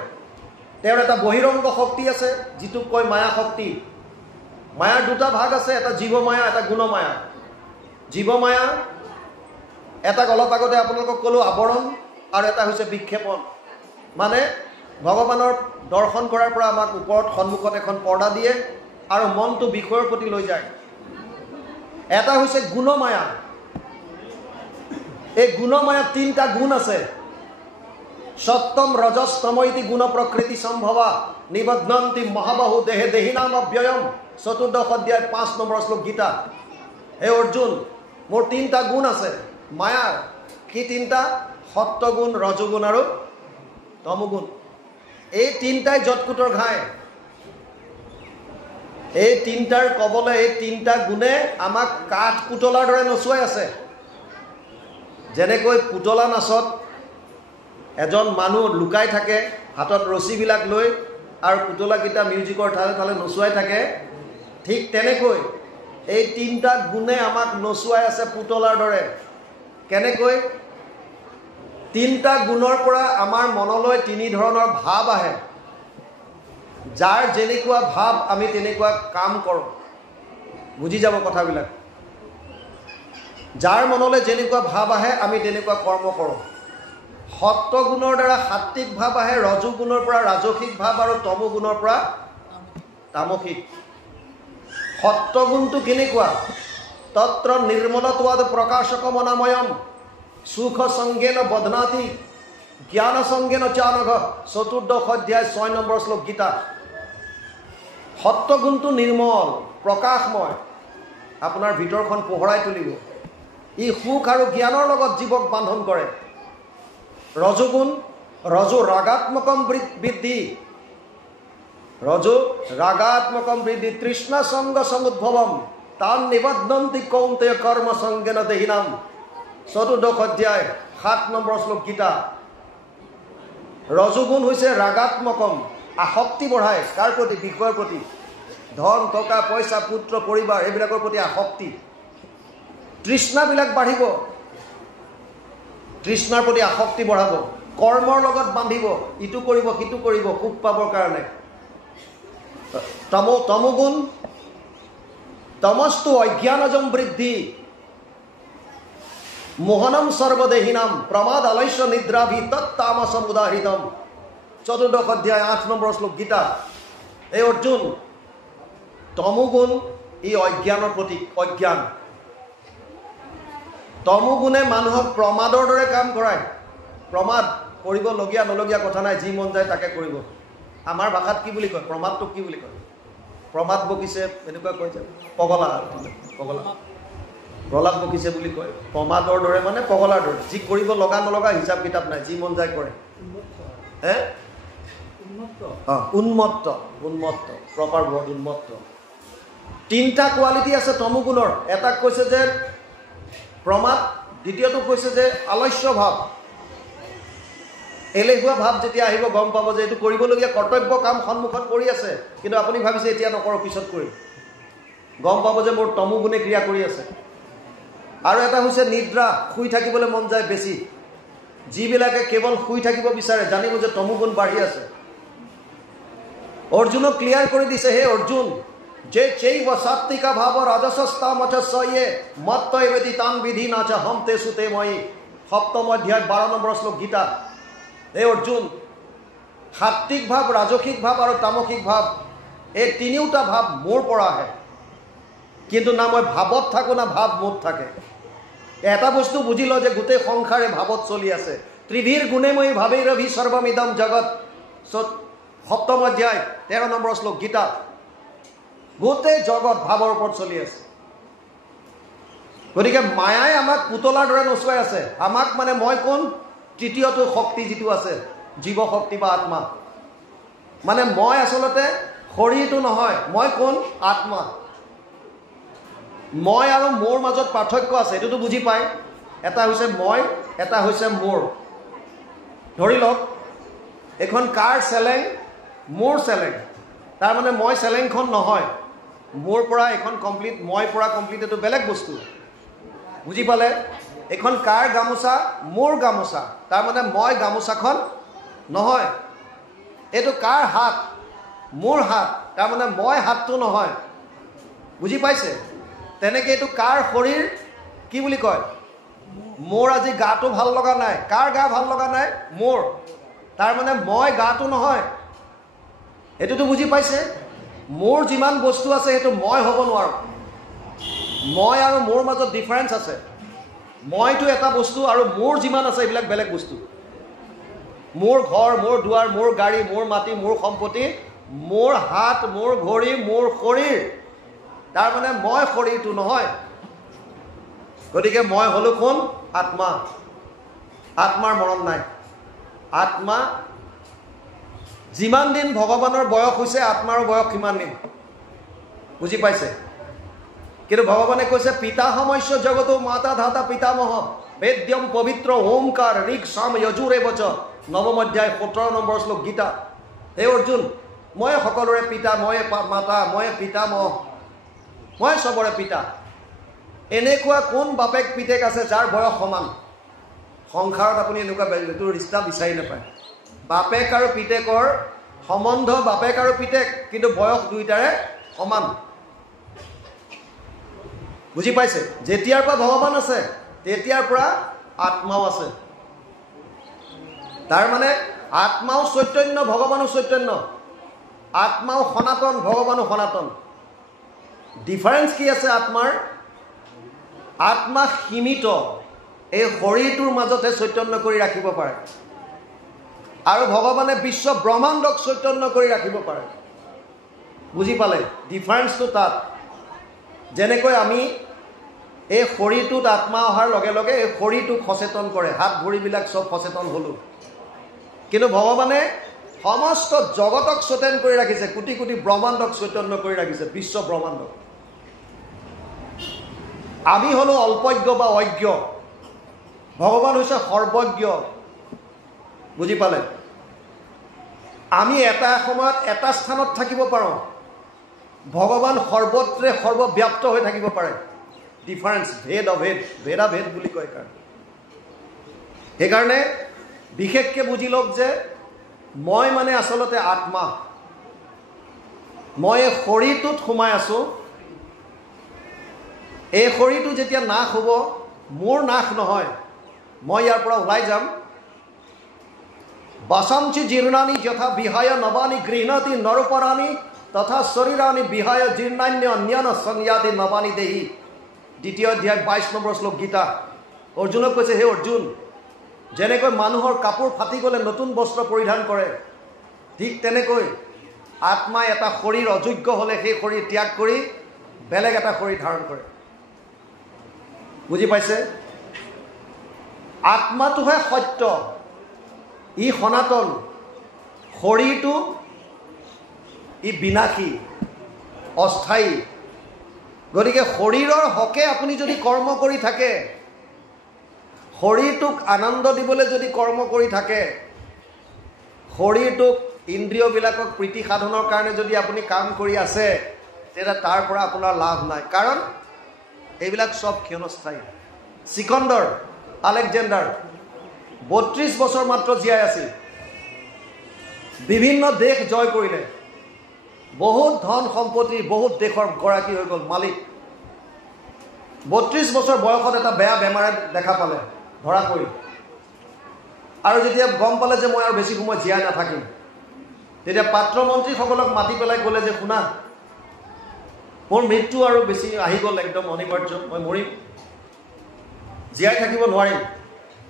তেওঁৰ এটা বহিৰংগ শক্তি আছে যিটোক কয় মায়া শক্তি মায়াৰ দুটা ভাগ আছে এটা জীৱ মায়া এটা গুণ মায়া জীৱ মায়া এটা অলপ আগতে আপোনালোকক ক'লো আৱৰণ আৰু এটা হৈছে বিক্ষেপণ মানে ভগৱানৰ দৰ্শন কৰাৰ পৰা আমাক ওপৰত সন্মুখত এখন পৰ্দা দিয়ে আৰু মনটো বিষয়ৰ প্ৰতি লৈ যায় এটা হৈছে গুণ মায়া এই গুণ মায়া তিনিটা গুণ আছে সত্যম ৰজস তম ইতি গুণ প্ৰকৃতি সম্ভৱা নিবধ্নন্তি মহাবাহু দেহে দেহিনাম অব্যয়ম 14 অধ্যায় 5 নম্বৰ শ্লোক গীতা হে অৰ্জুন মোৰ তিনিটা গুণ আছে মায়াৰ কি তিনিটা সত্যগুণ ৰজগুণ আৰু তমগুণ এই তিনিটাই জটকুটৰ ঘাই এই তিনিটাৰ কবলে এই তিনিটা গুণে আমাক কাঠ পুতলাৰ দৰে নচুৱাই আছে যেনেকৈ পুতলা নাচত এজন মানুহ লুকাই থাকে হাতত ৰছীবিলাক লৈ আৰু পুতলাকেইটা মিউজিকৰ ঠালে ঠালে নচুৱাই থাকে ঠিক তেনেকৈ এই তিনিটা গুণে আমাক নচুৱাই আছে পুতলাৰ দৰে কেনেকৈ তিনিটা গুণৰ পৰা আমাৰ মনলৈ তিনি ধৰণৰ ভাৱ আহে যাৰ যেনেকুৱা ভাৱ আমি তেনেকুৱা কাম কৰোঁ বুজি যাব কথাবিলাক যাৰ মনলৈ যেনেকুৱা ভাৱ আহে আমি তেনেকুৱা কৰ্ম কৰোঁ সত্য গুণৰ দ্বাৰা সাত্বিক ভাৱ আহে ৰজু গুণৰ পৰা ৰাজসিক ভাৱ আৰু তমো গুণৰ পৰা তামসিক সত্য গুণটো কেনেকুৱা তত্ৰ নিৰ্মলত্বাদ প্ৰকাশক মনাময়ম সুখ সংগেন বদনাতি জ্ঞান সংগেন চানঘ 14 অধ্যায় 6 নম্বৰ শ্লোক গীতা সত্য গুণটো নিৰ্মল প্ৰকাশময় আপোনাৰ ভিতৰখন পোহৰাই তুলিব ই সুখ আৰু জ্ঞানৰ লগত জীৱক বান্ধন কৰে ৰজগুণ ৰজু ৰাগাত্মকম বৃদ্ধি ৰজু ৰাগাত্মকম বৃদ্ধি তৃষ্ণা সংগ সমুদ্ভৱম তান নিবদ্ধন্তি কৌন্তেয় কৰ্ম সংগেন দেহিনাম 14 অধ্যায় 7 নম্বৰ শ্লোক গীতা ৰজগুণ হৈছে ৰাগাত্মকম আসক্তি বঢ়ায় কাৰ প্ৰতি বিষয়ৰ প্ৰতি ধন টকা পইচা পুত্ৰ পৰিবাৰ এইবিলাকৰ প্ৰতি আসক্তি তৃষ্ণাবিলাক বাঢ়িব তৃষ্ণাৰ প্ৰতি আসক্তি বঢ়াব কৰ্মৰ লগত বান্ধিব ইটো কৰিব সিটো কৰিব সুখ পাবৰ কাৰণে তমগুণ তমস্তু অজ্ঞানজম বৃদ্ধি মোহনম সৰ্বদেহিনাম প্ৰমাদ আলস্য নিদ্ৰাভি তত্তামসম উদাহৃতম 14 অধ্যায় 8 নম্বৰ শ্লোক গীতা এই অৰ্জুন তমগুণ ই অজ্ঞানৰ প্ৰতীক অজ্ঞান তমোগুণে মানুহক প্ৰমাদৰ দৰে কাম কৰায় প্ৰমাদ কৰিবলগীয়া নলগীয়া কথা নাই যি মন যায় তাকে কৰিব আমাৰ ভাষাত কি বুলি কয় প্ৰমাদটো কি বুলি কয় প্ৰমাদ বকিছে এনেকুৱা কয় যে পগলা পগলা প্ৰলাপ বকিছে বুলি কয় প্ৰমাদৰ দৰে মানে পগলাৰ দৰে যি কৰিব লগা নলগা হিচাপ কিতাপ নাই যি মন যায় কৰে হে উন্মত্ত উন্মত্ত প্ৰপাৰ ৱৰ্ড উন্মত্ত তিনিটা কোৱালিটি আছে তমোগুণৰ এটাক কৈছে যে প্ৰমাদ দ্বিতীয়টো কৈছে যে আলস্য ভাৱ এলেহুৱা ভাৱ যেতিয়া আহিব গম পাব যে এইটো কৰিবলগীয়া কৰ্তব্য কাম সন্মুখত কৰি আছে কিন্তু আপুনি ভাবিছে এতিয়া নকৰো পিছত কৰিম গম পাব যে মোৰ তমোগুণে ক্ৰিয়া কৰি আছে আৰু এটা হৈছে নিদ্ৰা শুই থাকিবলৈ মন যায় বেছি যিবিলাকে কেৱল শুই থাকিব বিচাৰে জানিব যে তমোগুণ বাঢ়ি আছে অৰ্জুনক ক্লিয়াৰ কৰি দিছে হে অৰ্জুন যে চৈব সাত্বিকা ভাৱ ৰাজসস্তা মচস্যয়ে মত্তৈবেদি তান বিধি নাচ হম তে সুতে মই সপ্তম অধ্যায় 12 নম্বৰ শ্লোক গীতা হে অৰ্জুন সাত্বিক ভাৱ ৰাজসিক ভাৱ আৰু তামসিক ভাৱ এই তিনিওটা ভাৱ মোৰ পৰা আহে কিন্তু না মই ভাৱত থাকো না ভাৱ মোত থাকে এটা বস্তু বুজি ল যে গোটেই সংসাৰে ভাৱত চলি আছে ত্ৰিভীৰ গুণে মই ভাবেই ৰভি সৰ্বমিদম জগত সপ্তম অধ্যায় 13 নম্বৰ শ্লোক গীতা গোটেই জগত ভাৱৰ ওপৰত চলি আছে গতিকে মায়াই আমাক পুতলাৰ দৰে নচুৱাই আছে আমাক মানে মই কোন তৃতীয়টো শক্তি যিটো আছে জীৱ শক্তি বা আত্মা মানে মই আসলতে শৰীৰটো নহয় মই কোন আত্মা মই আৰু মোৰ মাজত পাৰ্থক্য আছে এটোটো বুজি পায় এটা হৈছে মই এটা হৈছে মোৰ ধৰি লওক এখন কাৰ চেলেং মোৰ চেলেং তাৰ মানে মই চেলেংখন নহয় মোৰ পৰা এখন কমপ্লিট মই পৰা কমপ্লিট এটো বেলেগ বস্তু বুজি পালে এখন কাৰ গামোচা মোৰ গামোচা তাৰ মানে মই গামোচাখন নহয় এটো কাৰ হাত মোৰ হাত তাৰ মানে মই হাতটো নহয় বুজি পাইছে তেনেকে এটো কাৰ শৰীৰ কি বুলি কয় মোৰ আজি গাটো ভাল লগা নাই কাৰ গা ভাল লগা নাই মোৰ তাৰ মানে মই গাটো নহয় এটোটো বুজি পাইছে মোৰ যিমান বস্তু আছে এটো মই হ'ব নোৱাৰো মই আৰু মোৰ মাজত ডিফাৰেন্স আছে মইটো এটা বস্তু আৰু মোৰ যিমান আছে এইবিলাক বেলেগ বস্তু মোৰ ঘৰ মোৰ দুৱাৰ মোৰ গাড়ী মোৰ মাটি মোৰ সম্পত্তি মোৰ হাত মোৰ ঘড়ী মোৰ শৰীৰ তাৰ মানে মই শৰীৰটো নহয় গতিকে মই হলো কোন আত্মা আত্মাৰ মৰণ নাই আত্মা যিমান দিন ভগৱানৰ বয়স হৈছে আত্মাৰ বয়স কিমান দিন বুজি পাইছে কিন্তু ভগৱানে কৈছে পিতা সমস্য জগত মাতা ধাতা পিতামহ বেদ্যম পবিত্ৰ ওমকাৰ ঋক সাম যজুৰে বচ নৱম অধ্যায় 17 নম্বৰ শ্লোক গীতা হে অৰ্জুন মই সকলোৰে পিতা মই মাতা মই পিতামহ মই সবৰে পিতা এনেকুৱা কোন বাপেক পিতেক আছে যাৰ বয়স সমান সংসাৰত আপুনি এনেকুৱা বেলেগটো ৰিস্তা বিচাৰি নাপায় বাপেক আৰু পিতেকৰ সম্বন্ধ বাপেক আৰু পিতেক কিন্তু বয়স দুইটাৰে সমান বুজি পাইছে যেতিয়াৰ পৰা ভগৱান আছে তেতিয়াৰ পৰা আত্মাও আছে তাৰ মানে আত্মাও চৈতন্য ভগৱানো চৈতন্য আত্মাও সনাতন ভগৱানো সনাতন ডিফাৰেন্স কি আছে আত্মাৰ আত্মা সীমিত এই শৰীৰটোৰ মাজতে চৈতন্য কৰি ৰাখিব পাৰে আৰু ভগৱানে বিশ্ব ব্ৰহ্মাণ্ডক চৈতন্য কৰি ৰাখিব পাৰে বুজি পালে ডিফাৰেন্সটো তাত যেনেকৈ আমি এই শৰীৰটোত আত্মা অহাৰ লগে লগে এই শৰীৰটোক সচেতন কৰে হাত ভৰিবিলাক সব সচেতন হলো কিন্তু ভগৱানে সমস্ত জগতক চৈতন্য কৰি ৰাখিছে কোটি কোটি ব্ৰহ্মাণ্ডক চৈতন্য কৰি ৰাখিছে বিশ্ব ব্ৰহ্মাণ্ডক আমি হলো অল্পজ্ঞ বা অজ্ঞ ভগৱান হৈছে সৰ্বজ্ঞ বুজি পালে আমি এটা সময়ত এটা স্থানত থাকিব পাৰোঁ ভগৱান সৰ্বত্ৰে সৰ্বব্যাপ্ত হৈ থাকিব পাৰে ডিফাৰেন্স ভেদ অভেদ ভেদাভেদ বুলি কয় সেইকাৰণে বিশেষকৈ বুজি লওক যে মই মানে আসলতে আত্মা মই শৰীৰটোত সোমাই আছো এই শৰীৰটো যেতিয়া নাশ হ'ব মোৰ নাশ নহয় মই ইয়াৰ পৰা ওলাই যাম বাসাঞ্চি জীৰ্ণানি যথা বিহায় নবানি গৃহণতি নৰপৰাণি তথা শৰীৰানি বিহায় জীৰ্ণান্য অন্যান্য সংয়াতি নবানি দেহি দ্বিতীয় অধ্যায় 22 নম্বৰ শ্লোক গীতা অৰ্জুনক কৈছে, হে অৰ্জুন, যেনেকৈ মানুহৰ কাপোৰ ফাটি গ'লে নতুন বস্ত্ৰ পৰিধান কৰে, ঠিক তেনেকৈ আত্মাই এটা শৰীৰ অযোগ্য হ'লে সেই শৰীৰ ত্যাগ কৰি বেলেগ এটা শৰীৰ ধাৰণ কৰে। বুজি পাইছে? আত্মাটোহে সত্য, ই সনাতন, শৰীৰটো ই বিনাশী, অস্থায়ী। গতিকে শৰীৰৰ হকে আপুনি যদি কৰ্ম কৰি থাকে, শৰীৰটোক আনন্দ দিবলৈ যদি কৰ্ম কৰি থাকে, শৰীৰটোক ইন্দ্ৰিয়বিলাকক প্ৰীতি সাধনৰ কাৰণে যদি আপুনি কাম কৰি আছে, তেতিয়া তাৰ পৰা আপোনাৰ লাভ নাই। কাৰণ এইবিলাক চব ক্ষণস্থায়ী। চিকন্দৰ, আলেকজেণ্ডাৰ 32 বছৰ মাত্ৰ জীয়াই আছিল, বিভিন্ন দেশ জয় কৰিলে, বহুত ধন সম্পত্তিৰ বহুত দেশৰ গৰাকী হৈ গ'ল, মালিক। 32 বছৰ বয়সত এটা বেয়া বেমাৰে দেখা পালে, ধৰা পৰি। আৰু যেতিয়া গম পালে যে মই আৰু বেছি সময় জীয়াই নাথাকিম, তেতিয়া পাত্ৰ মন্ত্ৰীসকলক মাতি পেলাই ক'লে যে শুনা, মোৰ মৃত্যু আৰু বেছি আহি গ'ল, একদম অনিবাৰ্য, মই মৰিম, জীয়াই থাকিব নোৱাৰিম,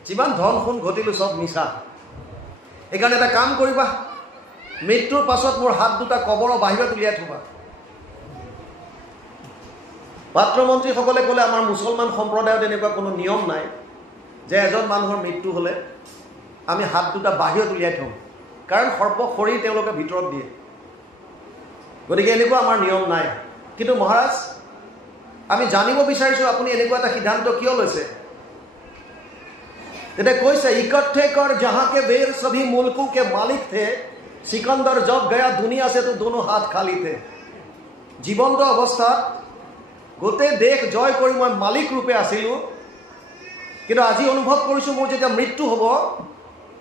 যিমান ধন সোণ ঘটিলোঁ চব মিছা। সেইকাৰণে এটা কাম কৰিবা, মৃত্যুৰ পাছত মোৰ হাত দুটা কবৰৰ বাহিৰত উলিয়াই থবা। পাত্ৰ মন্ত্ৰীসকলে ক'লে, আমাৰ মুছলমান সম্প্ৰদায়ত এনেকুৱা কোনো নিয়ম নাই যে এজন মানুহৰ মৃত্যু হ'লে আমি হাত দুটা বাহিৰত উলিয়াই থওঁ, কাৰণ সৰ্ব শৰীৰ তেওঁলোকে ভিতৰত দিয়ে, গতিকে এনেকুৱা আমাৰ নিয়ম নাই। কিন্তু মহাৰাজ, আমি জানিব বিচাৰিছোঁ আপুনি এনেকুৱা এটা সিদ্ধান্ত কিয় লৈছে? তেতিয়া কৈছে, ইকঠে কৰ জাহাকে বেৰ সভি মুলকো কে মালিক থে, সিকন্দৰ জব গয়া দুনিয়া সে তো দোনো হাত খালি থে। জীৱন্ত অৱস্থাত গোটেই দেশ জয় কৰি মই মালিক ৰূপে আছিলোঁ, কিন্তু আজি অনুভৱ কৰিছোঁ মোৰ যেতিয়া মৃত্যু হ'ব,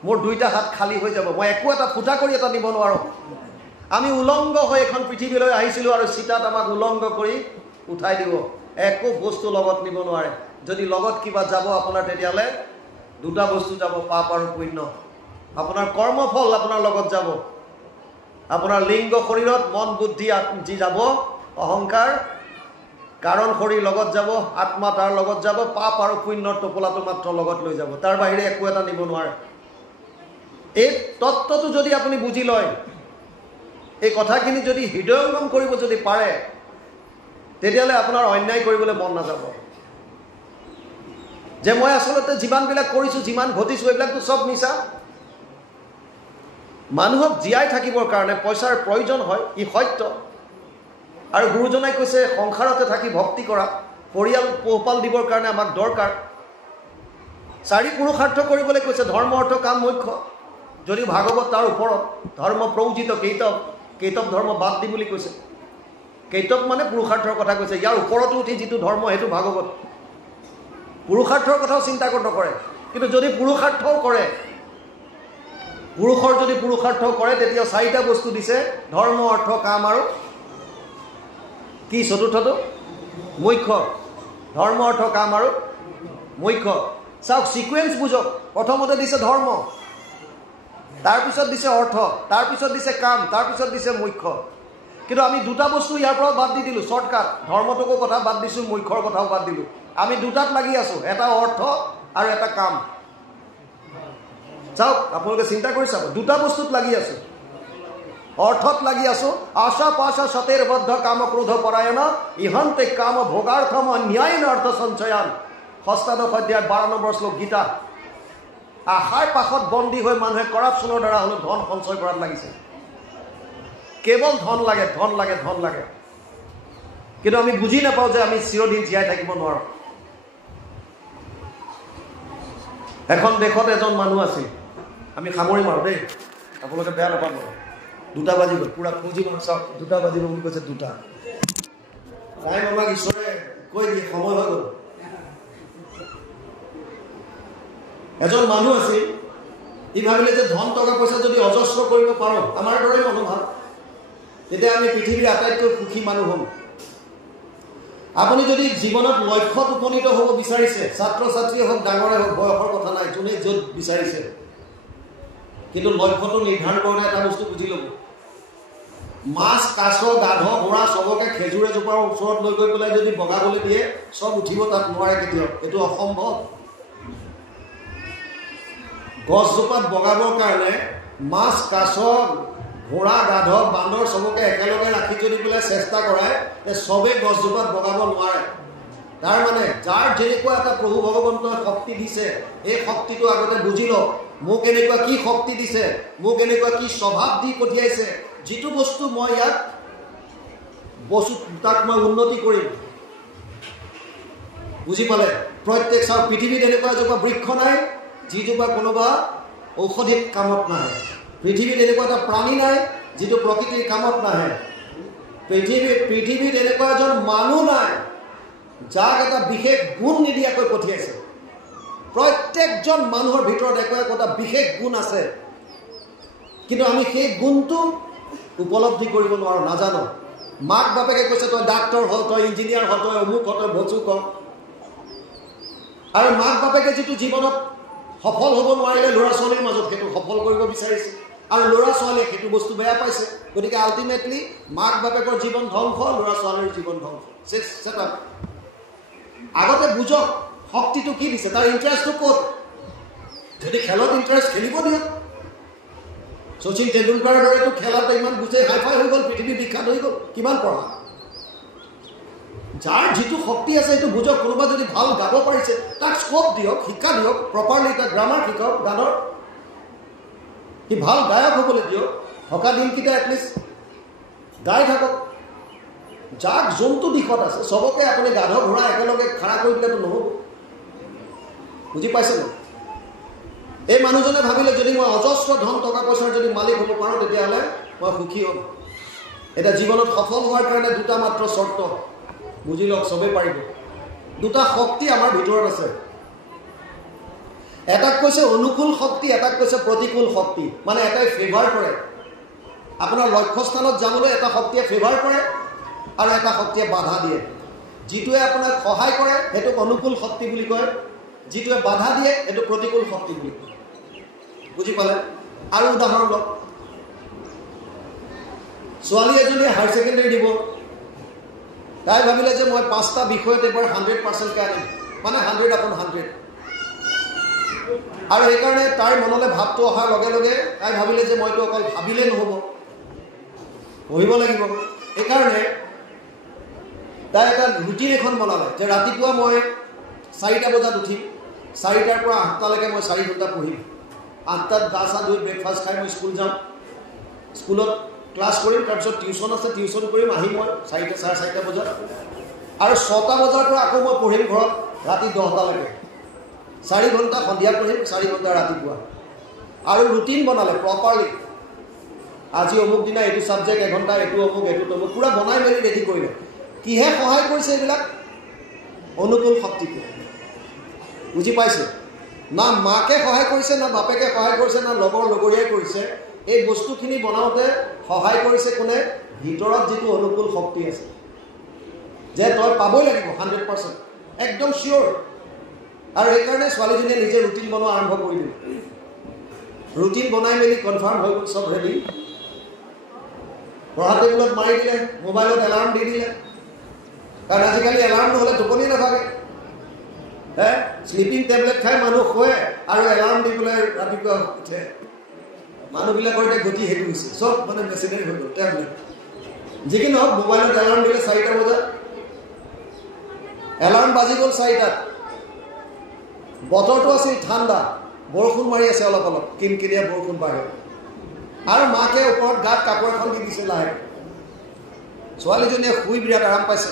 মোৰ দুইটা হাত খালী হৈ যাব, মই একো এটা ফুটা কৰি এটা নিব নোৱাৰোঁ। আমি উলংগ হৈ এখন পৃথিৱীলৈ আহিছিলোঁ আৰু চিতাত আমাক উলংগ কৰি উঠাই দিব, একো বস্তু লগত নিব নোৱাৰে। যদি লগত কিবা যাব আপোনাৰ, তেতিয়াহ'লে দুটা বস্তু যাব, পাপ আৰু পুণ্য। আপোনাৰ কৰ্মফল আপোনাৰ লগত যাব, আপোনাৰ লিংগ শৰীৰত মন বুদ্ধি যি যাব, অহংকাৰ কাৰণ শৰীৰ লগত যাব, আত্মা তাৰ লগত যাব, পাপ আৰু পুণ্যৰ টোপোলাটো মাত্ৰ লগত লৈ যাব, তাৰ বাহিৰে একো এটা নিব নোৱাৰে। এই তত্ত্বটো যদি আপুনি বুজি লয়, এই কথাখিনি যদি হৃদয়ংগম কৰিব যদি পাৰে, তেতিয়াহ'লে আপোনাৰ অন্যায় কৰিবলৈ মন নাযাব। যে মই আচলতে যিমানবিলাক কৰিছোঁ, যিমান ঘটিছোঁ, এইবিলাকতো চব মিছা। মানুহক জীয়াই থাকিবৰ কাৰণে পইচাৰ প্ৰয়োজন হয়, ই সত্য। আৰু গুৰুজনাই কৈছে, সংসাৰতে থাকি ভক্তি কৰা, পৰিয়াল পোহপাল দিবৰ কাৰণে আমাক দৰকাৰ। 4 পুৰুষাৰ্থ কৰিবলৈ কৈছে, ধৰ্ম অৰ্থ কাম মুখ্য। যদি ভাগৱত তাৰ ওপৰত ধৰ্ম প্ৰয়োজিত কেইতৱ ধৰ্ম বাদ দি বুলি কৈছে। কেইতৱ মানে পুৰুষাৰ্থৰ কথা কৈছে, ইয়াৰ ওপৰতো উঠি যিটো ধৰ্ম সেইটো ভাগৱত। পুৰুষাৰ্থৰ কথাও চিন্তা নকৰে, কিন্তু যদি পুৰুষাৰ্থও কৰে, পুৰুষৰ যদি পুৰুষাৰ্থ কৰে, তেতিয়া 4টা বস্তু দিছে, ধৰ্ম অৰ্থ কাম আৰু কি চতুৰ্থটো? মুখ্য। ধৰ্ম অৰ্থ কাম আৰু মুখ্য। চাওক, সিকুৱেন্স বুঝক। প্ৰথমতে দিছে ধৰ্ম, তাৰপিছত দিছে অৰ্থ, তাৰপিছত দিছে কাম, তাৰপিছত দিছে মুখ্য। কিন্তু আমি দুটা বস্তু ইয়াৰ পৰা বাদ দি দিলোঁ, শ্বৰ্টকাট। ধৰ্মটোকো কথা বাদ দিছোঁ, মুখ্যৰ কথাও বাদ দিলোঁ। আমি দুটাত লাগি আছোঁ, এটা অৰ্থ আৰু এটা কাম। চাওক, আপোনালোকে চিন্তা কৰি চাব, দুটা বস্তুত লাগি আছোঁ। অৰ্থত লাগি আছোঁ, আশা পাশা সতেৰ বদ্ধ কাম ক্ৰোধ পৰায়ণ, ইহন্তে কাম ভোগাৰ্থম ন্যায়ন অৰ্থ সঞ্চয়ান। 8শ অধ্যায় 12 নম্বৰ শ্লোক গীতা। আশাৰ পাশত বন্দী হৈ মানুহে কৰাপশ্যনৰ দ্বাৰা হ'লেও ধন সঞ্চয় কৰাত লাগিছে। কেৱল ধন লাগে, ধন লাগে, ধন লাগে। কিন্তু আমি বুজি নাপাওঁ যে আমি চিৰদিন জীয়াই থাকিব নোৱাৰোঁ। এখন দেশত এজন মানুহ আছিল, আমি সামৰিম আৰু দেই, আপোনালোকে বেয়া নাপাব। 2টা বাজিব, পুৰা খুঁজি মানুহ চাওক, 2টা বাজিব বুলি কৈছে। 2টা টাইম আমাক ঈশ্বৰে কৈ দিয়ে, সময় হৈ গ'ল। এজন মানুহ আছিল, ই ভাবিলে যে ধন টকা পইচা যদি অজস্ৰ কৰিব পাৰোঁ, আমাৰ দৰে মনোভাৱ, তেতিয়া আমি পৃথিৱীৰ আটাইতকৈ সুখী মানুহ হ'ম। আপুনি যদি জীৱনত লক্ষ্যত উপনীত হ'ব বিচাৰিছে, ছাত্ৰ ছাত্ৰীয়ে হওক, ডাঙৰে হওক, বয়সৰ কথা নাই, যোনে য'ত বিচাৰিছে, কিন্তু লক্ষ্যটো নিৰ্ধাৰণ কৰোঁতে এটা বস্তু বুজি ল'ব। মাছ, কাছ, গাধ, ঘোঁৰা চবকে খেজুৰ এজোপাৰ ওচৰত লৈ গৈ পেলাই যদি বগাবলৈ দিয়ে, চব উঠিব তাত নোৱাৰে কেতিয়াও, এইটো অসম্ভৱ। গছজোপাত বগাবৰ কাৰণে মাছ কাছ ঘোঁৰা গাধ বান্দৰ চবকে একেলগে ৰাখি যদি পেলাই চেষ্টা কৰায় চবেই গছজোপাত বগাব নোৱাৰে তাৰ মানে যাৰ যেনেকুৱা এটা প্ৰভু ভগৱন্তই শক্তি দিছে এই শক্তিটো আগতে বুজি লওক মোক এনেকুৱা কি শক্তি দিছে মোক এনেকুৱা কি স্বভাৱ দি পঠিয়াইছে যিটো বস্তু মই ইয়াত বস্তু তাক মই উন্নতি কৰিম বুজি পালে প্ৰত্যেক চাওক পৃথিৱীত এনেকুৱা এজোপা বৃক্ষ নাই যিজোপা কোনোবা ঔষধি কামত নাহে পৃথিৱীত এনেকুৱা এটা প্ৰাণী নাই যিটো প্ৰকৃতিৰ কামত নাহে পৃথিৱীত এনেকুৱা এজন মানুহ নাই যাক এটা বিশেষ গুণ নিদিয়াকৈ পঠিয়াইছে প্ৰত্যেকজন মানুহৰ ভিতৰত একোটা বিশেষ গুণ আছে কিন্তু আমি সেই গুণটো উপলব্ধি কৰিব নোৱাৰো নাজানো মাক বাপেকে কৈছে তই ডাক্তৰ হ তই ইঞ্জিনিয়াৰ হ তই অমুক হ তই ভচুক হ আৰু মাক বাপেকে যিটো জীৱনত সফল হ'ব নোৱাৰিলে ল'ৰা ছোৱালীৰ মাজত সেইটো সফল কৰিব বিচাৰিছে আৰু ল'ৰা ছোৱালীয়ে সেইটো বস্তু বেয়া পাইছে গতিকে আল্টিমেটলি মাক বাপেকৰ জীৱন ধ্বংস ল'ৰা ছোৱালীৰ জীৱন ধ্বংস আগতে বুজক শক্তিটো কি দিছে তাৰ ইণ্টাৰেষ্টটো ক'ত যদি খেলত ইণ্টাৰেষ্ট খেলিব দিয়ক শচীন তেণ্ডুলকাৰৰ দৰেতো খেলাতে ইমান বুজে হাইফাই হৈ গ'ল পৃথিৱী বিখ্যাত হৈ গ'ল কিমান পঢ়া যাৰ যিটো শক্তি আছে সেইটো বুজক কোনোবা যদি ভাল গাব পাৰিছে তাক স্কোপ দিয়ক শিক্ষা দিয়ক প্ৰপাৰলি তাক গ্ৰামাৰ শিকাওক গানৰ সি ভাল গায়ক হ'বলৈ দিয়ক থকা দিনকেইটা এটলিষ্ট গাই থাকক যাক যোনটো দিশত আছে চবকে আপুনি গাধ ঘোঁৰা একেলগে খাৰা কৰি দিলেতো নহ'ব বুজি পাইছে ন এই মানুহজনে ভাবিলে যদি মই অজস্ৰ ধন টকা পইচাৰ যদি মালিক হ'ব পাৰোঁ তেতিয়াহ'লে মই সুখী হ'ম এতিয়া জীৱনত সফল হোৱাৰ কাৰণে দুটা মাত্ৰ চৰ্ত বুজি লওক চবেই পাৰিব দুটা শক্তি আমাৰ ভিতৰত আছে এটাক কৈছে অনুকূল শক্তি এটাক কৈছে প্ৰতিকূল শক্তি মানে এটাই ফেভাৰ কৰে আপোনাৰ লক্ষ্যস্থানত যাবলৈ এটা শক্তিয়ে ফেভাৰ কৰে আৰু এটা শক্তিয়ে বাধা দিয়ে যিটোৱে আপোনাক সহায় কৰে সেইটোক অনুকূল শক্তি বুলি কয় যিটোৱে বাধা দিয়ে সেইটো প্ৰতিকূল শক্তি বুলি কয় বুজি পালে আৰু উদাহৰণ লওক ছোৱালী এজনীয়ে হায়াৰ ছেকেণ্ডেৰী দিব তাই ভাবিলে যে মই 5টা বিষয়ত এবাৰ 100% কে আনিম মানে 100/100 আৰু সেইকাৰণে তাইৰ মনলৈ ভাৱটো অহাৰ লগে লগে তাই ভাবিলে যে মইতো অকল ভাবিলে নহ'ব পঢ়িব লাগিব সেইকাৰণে তাই এটা ৰুটিন এখন বনালে যে ৰাতিপুৱা মই 4টা বজাত উঠিম 4টাৰ পৰা 8টালৈকে মই 4 ঘণ্টা পঢ়িম 8টাত গা চা ধুই ব্ৰেকফাষ্ট খাই মই স্কুল যাম স্কুলত ক্লাছ কৰিম তাৰপিছত টিউশ্যন আছে টিউশ্যন কৰিম আহিম মই 4টা 4:30 বজাত আৰু 6টা বজাৰ পৰা আকৌ মই পঢ়িম ঘৰত ৰাতি 10টালৈকে 4 ঘণ্টা সন্ধিয়া পঢ়িম 4 ঘণ্টা ৰাতিপুৱা আৰু ৰুটিন বনালে প্ৰপাৰলি আজি অমুক দিনা এইটো ছাবজেক্ট 1 ঘণ্টা এইটো অমুক এইটো তমুক পুৰা বনাই মেলি ৰেডি কৰিলে কিহে সহায় কৰিছে এইবিলাক অনুকূল শক্তিটো বুজি পাইছে না মাকে সহায় কৰিছে না বাপেকে সহায় কৰিছে না লগৰ লগৰীয়াই কৰিছে এই বস্তুখিনি বনাওঁতে সহায় কৰিছে কোনে ভিতৰত যিটো অনুকূল শক্তি আছে যে তই পাবই লাগিব 100% একদম চিয়ৰ আৰু সেইকাৰণে ছোৱালীজনীয়ে নিজে ৰুটিন বনোৱা আৰম্ভ কৰি দিলে ৰুটিন বনাই মেলি কনফাৰ্ম হৈ গ'ল চব ৰেডি পঢ়া টেবুলত মাৰি দিলে মোবাইলত এলাৰ্ম দি দিলে কাৰণ আজিকালি এলাৰ্ম নহ'লে টোপনি নাথাকে স্লিপিং টেবলেট খাই মানুহ শুৱে আৰু এলাৰ্ম দি পেলাই ৰাতিপুৱা উঠে মানুহবিলাকৰ এতিয়া গতি সেইটো হৈছে চব মানে মেচিনেৰি হৈ গ'ল টেবলেট যি কি নহওক মোবাইলত এলাৰ্ম দিলে 4টা বজাত এলাৰ্ম বাজি গ'ল 4টাত বতৰটো আছিল ঠাণ্ডা বৰষুণ মাৰি আছে অলপ অলপ কিনকিনীয়া বৰষুণ বাঢ়ে আৰু মাকে ওপৰত গাত কাপোৰ এখন দি দিছে লাহে ছোৱালীজনীয়ে শুই বিৰাট আৰাম পাইছে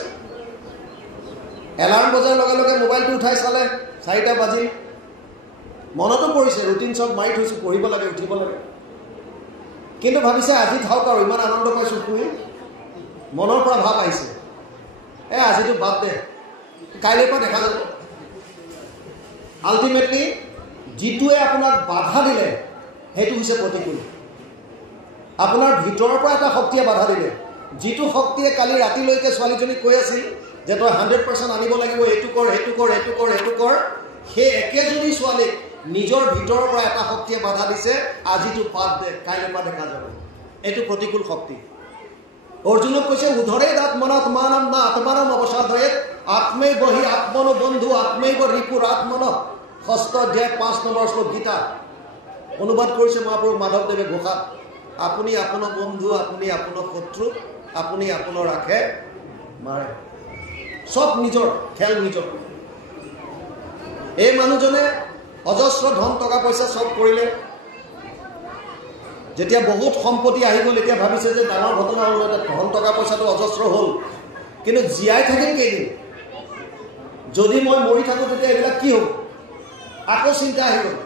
এলাৰ্ম বজাৰ লগে লগে মোবাইলটো উঠাই চালে 4টা বাজিল মনতো পৰিছে ৰুটিন চব মাৰি থৈছোঁ পঢ়িব লাগে উঠিব লাগে কিন্তু ভাবিছে আজি থাওক আৰু ইমান আনন্দ পাইছোঁ শুই মনৰ পৰা ভাৱ আহিছে আজিতো বাদ দে কাইলৈৰ পৰা দেখা যাব আল্টিমেটলি যিটোৱে আপোনাক বাধা দিলে সেইটো হৈছে প্ৰতিকূল আপোনাৰ ভিতৰৰ পৰা এটা শক্তিয়ে বাধা দিলে যিটো শক্তিয়ে কালি ৰাতিলৈকে ছোৱালীজনীক কৈ আছিল যে তই 100% আনিব লাগিব এইটো কৰ সেইটো কৰ এইটো কৰ এইটো কৰ সেই একেজনী ছোৱালীক নিজৰ ভিতৰৰ পৰা এটা শক্তিয়ে বাধা দিছে আজিতো বাদ দে কাইলৈৰ পৰা দেখা যাব এইটো প্ৰতিকূল শক্তি অৰ্জুনক কৈছে উধৰে আত্মনাত্মানম না আত্মানম অৱসাদয়েত আত্মৈ বহি আত্মনো বন্ধু আত্মৈব ৰিপুৰ আত্মন 6th অধ্যায় 5 নম্বৰ শ্লোক গীতা অনুবাদ কৰিছে মহাপুৰুষ মাধৱদেৱে ঘোষাত, আপুনি আপোনাৰ বন্ধু, আপুনি আপোনাৰ শত্ৰু, আপুনি আপোনাৰ ৰাখে মাৰে, চব নিজৰ, খেল নিজৰ। এই মানুহজনে অজস্ৰ ধন টকা পইচা চব কৰিলে। যেতিয়া বহুত সম্পত্তি আহি গ'ল, এতিয়া ভাবিছে যে ডাঙৰ ঘটনা হ'ল, ধন টকা পইচাটো অজস্ৰ হ'ল, কিন্তু জীয়াই থাকিম কেইদিন? যদি মই মৰি থাকোঁ তেতিয়া এইবিলাক কি হ'ব? আকৌ চিন্তা আহি গ'ল,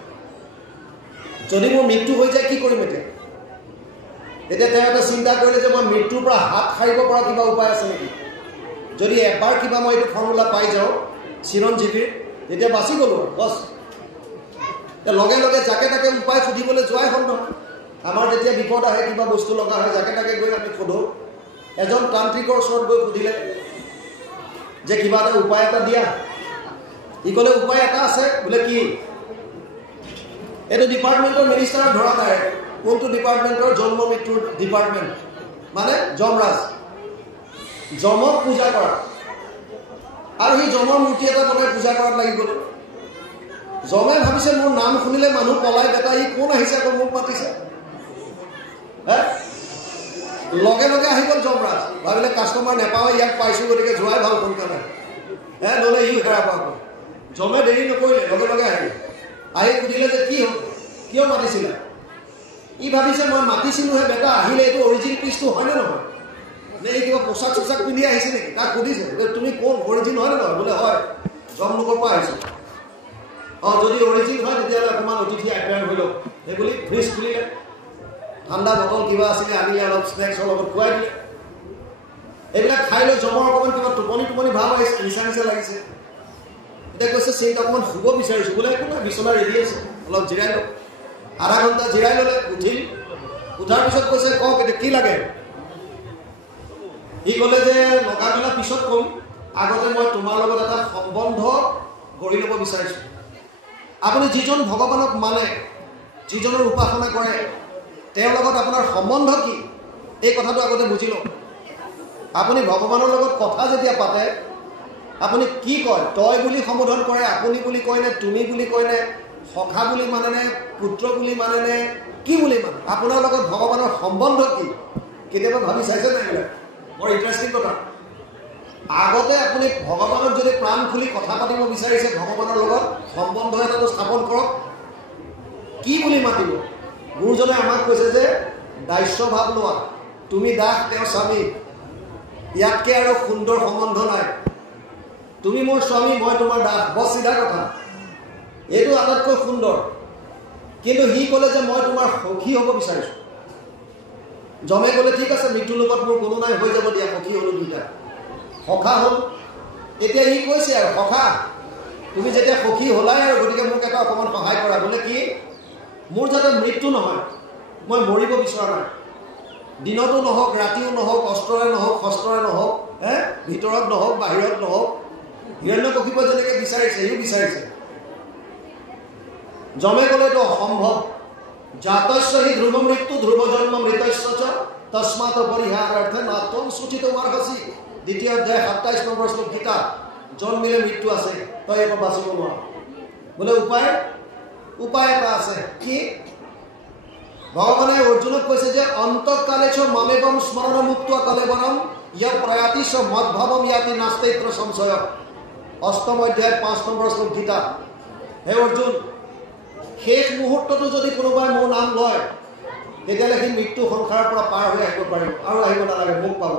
যদি মোৰ মৃত্যু হৈ যায় কি কৰিম এতিয়া? এতিয়া তেওঁ এটা চিন্তা কৰিলে যে মই মৃত্যুৰ পৰা হাত সাৰিব পৰা কিবা উপায় আছে নেকি? যদি এবাৰ কিবা মই এইটো ফৰ্মুলা পাই যাওঁ চিৰঞ্জীৱীৰ, তেতিয়া বাচি গ'লোঁ বছ। লগে লগে যাকে তাকে উপায় সুধিবলৈ যোৱাই হ'ল নহয়। আমাৰ যেতিয়া বিপদ আহে, কিবা বস্তু লগা হয়, যাকে তাকে গৈ আমি সোধোঁ। এজন তান্ত্ৰিকৰ ওচৰত গৈ সুধিলে যে কিবা এটা উপায় এটা দিয়া। ই ক'লে উপায় এটা আছে। বোলে কি? এইটো ডিপাৰ্টমেণ্টৰ মিনিষ্টাৰক ধৰা নাই। কোনটো ডিপাৰ্টমেণ্টৰ? জন্ম মৃত্যুৰ ডিপাৰ্টমেণ্ট, মানে যমৰাজ। যমক পূজা কৰা, আৰু সি যমৰ মূৰ্তি এটা বনাই পূজা কৰাত লাগি গ'ল। যমে ভাবিছে মোৰ নাম শুনিলে মানুহ পলাই, বেটা ই কোন আহিছে আকৌ মোক মাতিছে। লগে লগে আহি গ'ল যমৰাজ। ভাবিলে কাষ্টমাৰ নেপাওঁ, ইয়াক পাইছোঁ, গতিকে যোৱাই ভাল সোনকালে, নহ'লে ই হেৰা পাব। যমে দেৰি নকৰিলে, লগে লগে আহিল। আহি সুধিলে যে কি হ'ল, কিয় মাতিছিলে? ই ভাবিছে মই মাতিছিলোঁহে, বেটা আহিলে, এইটো অৰিজিনেল পিচটো হয়নে নহয়? নে এই কিবা পোচাক চোচাক পিন্ধি আহিছে নেকি? তাক সুধিছে তুমি কোন, অৰিজিন হয়নে নহয়? বোলে হয়, যমলোকৰ পৰা আহিছোঁ। যদি অৰিজিন হয় তেতিয়াহ'লে অকণমান অতিথি আপ্যায়ন হৈ লওক। সেইবুলি ফ্ৰিজ খুলিলে, ঠাণ্ডা বটল কিবা আছিলে আনিলে, অলপ স্নেক্সৰ লগত খুৱাই দিলে। এইবিলাক খাই লৈ যমৰ অকণমান কিবা টোপনি টোপনি ভাৱ আহিছে, নিচা নিচা লাগিছে। এতিয়া কৈছে চিন্তা অকণমান শুব বিচাৰিছোঁ। বোলে একো নাই, বিচনা ৰেডি আছে, অলপ জিৰাই লওক। আধা ঘণ্টা জিৰাই ল'লে, উঠিল। উঠাৰ পিছত কৈছে কওক এতিয়া কি লাগে? সি ক'লে যে লগা মেলা পিছত ক'ম, আগতে মই তোমাৰ লগত এটা সম্বন্ধ গঢ়ি ল'ব বিচাৰিছোঁ। আপুনি যিজন ভগৱানক মানে, যিজনৰ উপাসনা কৰে, তেওঁৰ লগত আপোনাৰ সম্বন্ধ কি, এই কথাটো আগতে বুজি লওক। আপুনি ভগৱানৰ লগত কথা যেতিয়া পাতে, আপুনি কি কয়? তই বুলি সম্বোধন কৰে, আপুনি বুলি কয়নে, তুমি বুলি কয়নে, সখা বুলি মানেনে, পুত্ৰ বুলি মানেনে, কি বুলি মানে? আপোনাৰ লগত ভগৱানৰ সম্বন্ধ কি? কেতিয়াবা ভাবি চাইছে নাই? বৰ ইণ্টাৰেষ্টিং কথা। আগতে আপুনি ভগৱানক যদি প্ৰাণ খুলি কথা পাতিব বিচাৰিছে, ভগৱানৰ লগত সম্বন্ধ এটাটো স্থাপন কৰক। কি বুলি মাতিব? গুৰুজনে আমাক কৈছে যে দাস্য ভাৱ লোৱা, তুমি দাস, তেওঁ স্বামী, ইয়াতকৈ আৰু সুন্দৰ সম্বন্ধ নাই। তুমি মোৰ স্বামী, মই তোমাৰ দাস, বৰ চিধা কথা। এইটো আটাইতকৈ সুন্দৰ। কিন্তু সি ক'লে যে মই তোমাৰ সখী হ'ব বিচাৰিছোঁ। যমে ক'লে ঠিক আছে, মৃত্যুৰ লগত মোৰ কোনো নাই, হৈ যাব দিয়া, সখী হ'লো দুইটা। সখা হ'ল। এতিয়া সি কৈছে আৰু সখা, তুমি যেতিয়া সখী হ'লাই আৰু, গতিকে মোক এটা অকণমান সহায় কৰা। বোলে কি? মোৰ যাতে মৃত্যু নহয়, মই মৰিব বিচৰা নাই। দিনতো নহওক, ৰাতিও নহওক, অস্ত্ৰৰে নহওক, শস্ত্ৰৰে নহওক, ভিতৰত নহওক, বাহিৰত নহওক। হিৰণ্যকশিপুৱে যেনেকৈ বিচাৰিছে, সিও বিচাৰিছে। যমে ক'লে এইটো অসম্ভৱ। জাতস্য হি ধ্ৰুৱ মৃত্যু, ধ্ৰুৱ জন্ম মৃতস্য চ তস্মাৎ পৰিহাৰাৰ্থে নাত্বম সূচিত মাৰ্গসি। দ্বিতীয় অধ্যায় 27 নম্বৰ শ্লোক গীতা। জন্মিলে মৃত্যু আছে, তই একো বাচিব নোৱাৰ। বোলে উপায় এটা আছে। কি? ভগৱানে অৰ্জুনক কৈছে যে অন্তকালেচ মামেবম স্মৰণ মুক্ত কলেবৰম ইয় প্ৰয়াতিশ মদভাৱম ইয়াতি নাস্তেত্ৰ সংশয়। অষ্টম অধ্যায় 5 নম্বৰ শ্লোক গীতা। হে অৰ্জুন, শেষ মুহূৰ্তটো যদি কোনোবাই মোৰ নাম লয়, তেতিয়াহ'লে সি মৃত্যু সংসাৰৰ পৰা পাৰ হৈ আহিব পাৰিব, আৰু আহিব নালাগে, মোক পাব।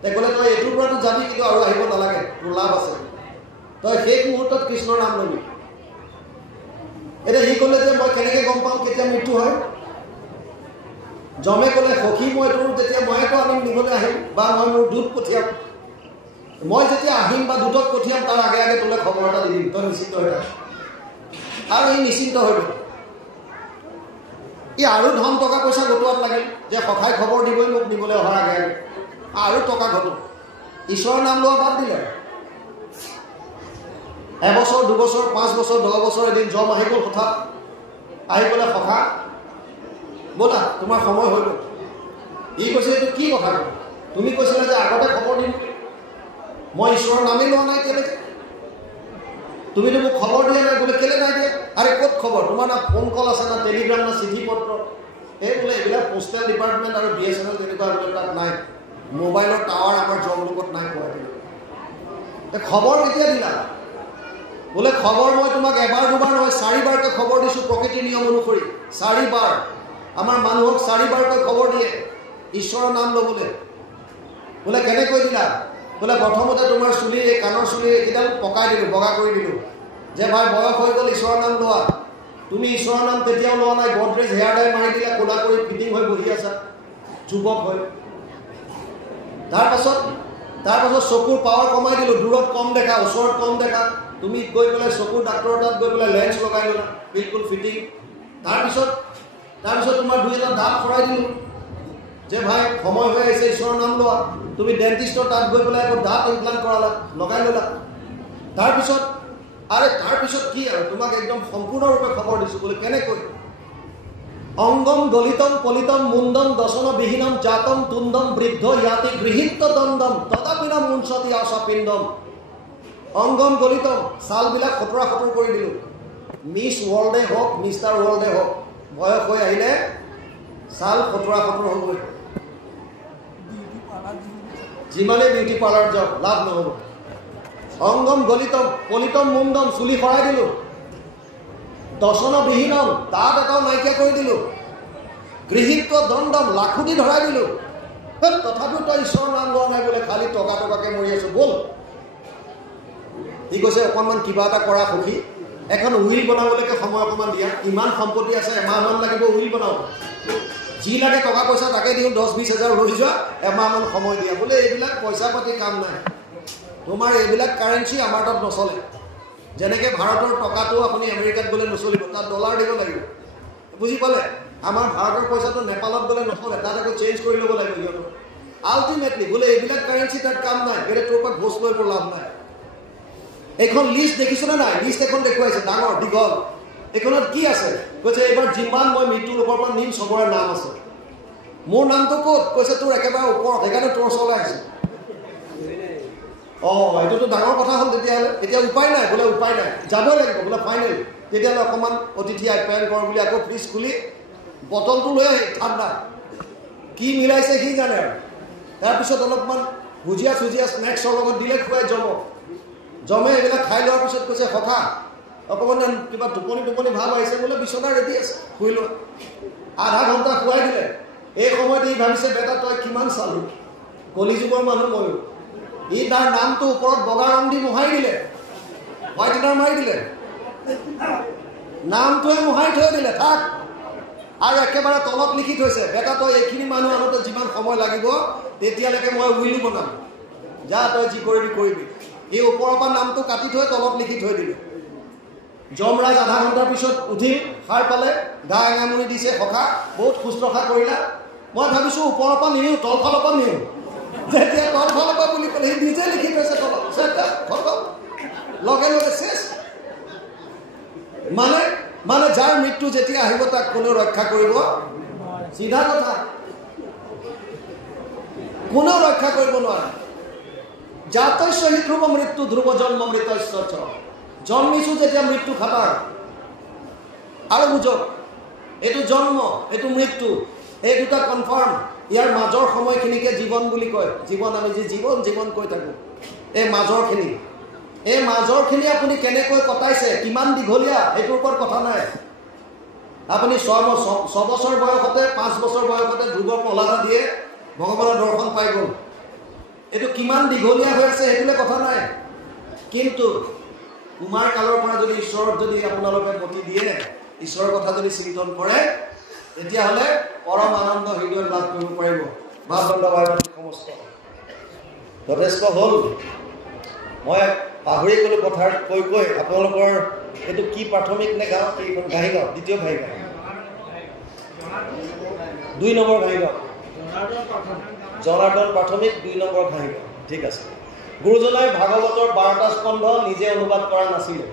তাই ক'লে তই এইটোৰ পৰাটো যাবি, কিন্তু আৰু আহিব নালাগে, তোৰ লাভ আছে, তই শেষ মুহূৰ্তত কৃষ্ণৰ নাম ল'বি। এতিয়া সি ক'লে যে মই কেনেকৈ গম পাম কেতিয়া মৃত্যু হয়? যমে ক'লে সখী, মই তোৰ যেতিয়া মইতো আনিম, নিবলৈ আহিম, বা মই মোৰ দূত পঠিয়াম। মই যেতিয়া আহিম বা দূতক পঠিয়াম, তাৰ আগে আগে তোলৈ খবৰ এটা দি দিম, তই নিশ্চিন্ত হৈ থাক। আৰু সি নিশ্চিন্ত হৈ গ'ল। ই আৰু ধন টকা পইচা গোটোৱাত লাগিল, যে সখাই খবৰ দিবই মোক নিবলৈ অহাৰ আগে আগে, আৰু টকা ঘটো। ঈশ্বৰৰ নাম লোৱা বাদ দিলে। এবছৰ, 2 বছৰ, 5 বছৰ, 10 বছৰ, এদিন যম আহি গ'ল হঠাৎ। আহি পেলাই সখা ব'লা, তোমাৰ সময় হৈ গ'ল। ই কৈছে এইটো কি কথা? তুমি কৈছিলা যে আগতে খবৰ দিম, মই ঈশ্বৰৰ নামেই লোৱা নাই তেনেকৈ। তুমিতো মোক খবৰ দিয়া নাই বোলে, কেলে নাই দিয়া? আৰে ক'ত খবৰ? তোমাৰ না ফোন কল আছে, না টেলিগ্ৰাম, না চিঠি পত্ৰ? এই বোলে এইবিলাক পোষ্টেল ডিপাৰ্টমেণ্ট আৰু BSNL তেনেকুৱা এইবিলাক তাত নাই, মোবাইলৰ টাৱাৰ আমাৰ জংলোকত নাই পোৱা। খবৰ কেতিয়া দিলা? বোলে খবৰ মই তোমাক এবাৰ দুবাৰ নহয় 4বাৰকৈ খবৰ দিছোঁ প্ৰকৃতিৰ নিয়ম অনুসৰি। 4বাৰ আমাৰ মানুহক 4বাৰকৈ খবৰ দিয়ে ঈশ্বৰৰ নাম ল'বলৈ। বোলে কেনেকৈ দিলা? বোলে প্ৰথমতে তোমাৰ চুলি, এই কাণৰ চুলি এইকেইডাল পকাই দিলোঁ, বগা কৰি দিলোঁ, যে ভাই বয়স হৈ গ'ল, ঈশ্বৰৰ নাম লোৱা। তুমি ঈশ্বৰৰ নাম তেতিয়াও লোৱা নাই, গডৰেজ হেয়াৰ ডাই মাৰি দিলা, কোলা কৰি ফিটিং হৈ বহি আছা যুৱক হৈ। তাৰপাছত চকুৰ পাৱাৰ কমাই দিলোঁ, দূৰত কম দেখা, ওচৰত কম দেখা। তুমি গৈ পেলাই চকুৰ ডাক্তৰৰ তাত গৈ পেলাই লেন্স লগাই ল'লা, বিলকুল ফিটিং। তাৰপিছত তোমাৰ 2 এটা দাঁত সৰাই দিলোঁ, যে ভাই সময় হৈ আহিছে, ঈশ্বৰৰ নাম লোৱা। তুমি ডেণ্টিষ্টৰ তাত গৈ পেলাই আকৌ দাঁত ইমপ্লাণ্ট কৰালা, লগাই ল'লা। তাৰপিছত কি আৰু তোমাক একদম সম্পূৰ্ণৰূপে খবৰ দিছোঁ। বোলে কেনেকৈ? অংগম গলিতম পলিতম মুণ্ডম দশন বিহীনম জাতম তুন্দম বৃদ্ধ ইয়াতি গৃহীত দণ্ডম তথাপিনা মুঞ্চতি আশা পিণ্ডম। অংগম গলিতম, ছালবিলাক খটৰা কৰি দিলোঁ। মিছ ৱৰ্ল্ডে হওক, মিষ্টাৰ ৱৰ্ল্ডে হওক, বয়স হৈ আহিলে ছাল খটৰা হ'বই। যিমানেই বিউটি পাৰ্লাৰ যাওক লাভ নহ'ব। অংগম গলিতম পলিতম মুণ্ডম, চুলি সৰাই দিলোঁ। দশন বিহীনম, দাঁত এটাও নাইকিয়া কৰি দিলোঁ। গৃহীত দণ্ডম, লাখুটি ধৰাই দিলোঁ। তথাপিও তই ঈশ্বৰৰ নাম লোৱা নাই বোলে, খালি টকাকৈ মৰি আছোঁ, ব'ল। সি কৈছে অকণমান কিবা এটা কৰা সখী, এখন উইল বনাবলৈকে সময় অকণমান দিয়া। ইমান সম্পত্তি আছে, এমাহমান লাগিব উইল বনাব। যি লাগে টকা পইচা তাকে দিওঁ, 10-20 হাজাৰ লৈ যোৱা, এমাহমান সময় দিয়া। বোলে এইবিলাক পইচা পাতি কাম নাই, তোমাৰ এইবিলাক কাৰেঞ্চি আমাৰ তাত নচলে। যেনেকৈ ভাৰতৰ টকাটো আপুনি আমেৰিকাত গ'লে নচলিব, তাত ডলাৰ দিব লাগিব, বুজি পালে? আমাৰ ভাৰতৰ পইচাটো নেপালত গ'লে নচলে, তাত আকৌ চেঞ্জ কৰি ল'ব লাগিব সিহঁতৰ। আল্টিমেটলি বোলে এইবিলাক কাৰেঞ্চি তাত কাম নাই, বেলেগ তোৰ পৰা ঘোষ লৈ লাভ নাই। এইখন লিষ্ট দেখিছোনে নাই? লিষ্ট এখন দেখুৱাইছে, ডাঙৰ দীঘল। এইখনত কি আছে? কৈছে এইবাৰ যিমান মই মৃত্যু লোকৰ পৰা নিম চবৰে নাম আছে। মোৰ নামটো ক'ত? কৈছে তোৰ একেবাৰে ওপৰত, সেইকাৰণে তোৰ চলাই আছে। এইটোতো ডাঙৰ কথা হ'ল তেতিয়াহ'লে। এতিয়া উপায় নাই, বোলে উপায় নাই, যাবই লাগিব বোলে ফাইনেল। তেতিয়াহ'লে অকণমান অতিথি আপ্যায়ন কৰ বুলি আকৌ ফ্ৰিজ খুলি বটলটো লৈ আহি ঠাণ্ডা কি মিলাইছে সি জানে আৰু। তাৰপিছত অলপমান ভুজিয়া স্নেক্সৰ লগত দিলে খুৱাই জমে। এইবিলাক খাই লোৱাৰ পিছত কৈছে সখা অকণমান কিবা টোপনি ভাৱ আহিছে, বোলে বিচনা ৰেডি আছে, শুই লোৱা। আধা ঘণ্টা খুৱাই দিলে। এই সময়ত ই ভাবিছে বেটা তই কিমান চালি, কলিযুগৰ মানুহ ময়ো। ই তাৰ নামটো ওপৰত বগা ৰং দি মোহাৰি দিলে, হোৱাইটনাৰ মাৰি দিলে, নামটোৱে মোহাৰি থৈ দিলে থাক। আৰু একেবাৰে তলত লিখি থৈছে বেটা তই এইখিনি মানুহ আনোতে যিমান সময় লাগিব তেতিয়ালৈকে মই উইলো বনাম, যা তই যি কৰিবি। এই ওপৰৰ পৰা নামটো কাটি থৈ তলত লিখি থৈ দিলে। যমৰাজ আধা ঘণ্টাৰ পিছত উঠিল, সাৰ পালে, গা এঙামুৰি দিছে, সখা বহুত শুশ্ৰূষা কৰিলা। মই ভাবিছোঁ ওপৰৰ পৰা নিওঁ, তলফালৰ পৰা নিওঁ। যেতিয়া তলফালৰ পৰা বুলি ক'লে সি নিজে লিখি থৈছে তলত, লগে চেচ। মানে যাৰ মৃত্যু যেতিয়া আহিব তাক কোনেও ৰক্ষা কৰিব, চিধা কথা, কোনেও ৰক্ষা কৰিব নোৱাৰে। জাতস্য হি ধ্ৰুৱ মৃত্যু ধ্ৰুৱ জন্ম মৃতস্য চ। জন্মিছোঁ যেতিয়া মৃত্যু খাটাৰ। আৰু বুজক, এইটো জন্ম, এইটো মৃত্যু, এই দুটা কনফাৰ্ম। ইয়াৰ মাজৰ সময়খিনিকে জীৱন বুলি কয়। জীৱন আমি যি জীৱন কৈ থাকোঁ, এই মাজৰখিনি আপুনি কেনেকৈ কটাইছে, কিমান দীঘলীয়া, সেইটোৰ ওপৰত কথা নাই। আপুনি 6 বছৰ বয়সতে, 5 বছৰ বয়সতে ধ্ৰুৱ প্ৰহ্লাদা দিয়ে ভগৱানৰ দৰ্শন পাই গ'ল। এইটো কিমান দীঘলীয়া হৈ আছে সেইটোলৈ কথা নাই। কিন্তু কুমাৰ কালৰ পৰা যদি ঈশ্বৰত যদি আপোনালোকে মতি দিয়ে, ঈশ্বৰৰ কথা যদি চিন্তন কৰে, তেতিয়াহ'লে পৰম আনন্দ হৃদয় লাভ কৰিব পাৰিব। মানদণ্ড সমস্ত যথেষ্ট হ'ল। মই পাহৰি গ'লোঁ কথা কৈ আপোনালোকৰ এইটো কি প্ৰাথমিক নে গাঁও, এইখন ঘাঁহিগাঁও, দ্বিতীয় ঘাঁহিগাঁও, 2 নম্বৰ ঘাঁহিগাঁও, জনাৰ্দন প্ৰাথমিক 2 নম্বৰ ঘাঁহিগাঁও। ঠিক আছে। গুৰুজনাই ভাগৱতৰ 12টা স্কন্ধ নিজে অনুবাদ কৰা নাছিলে।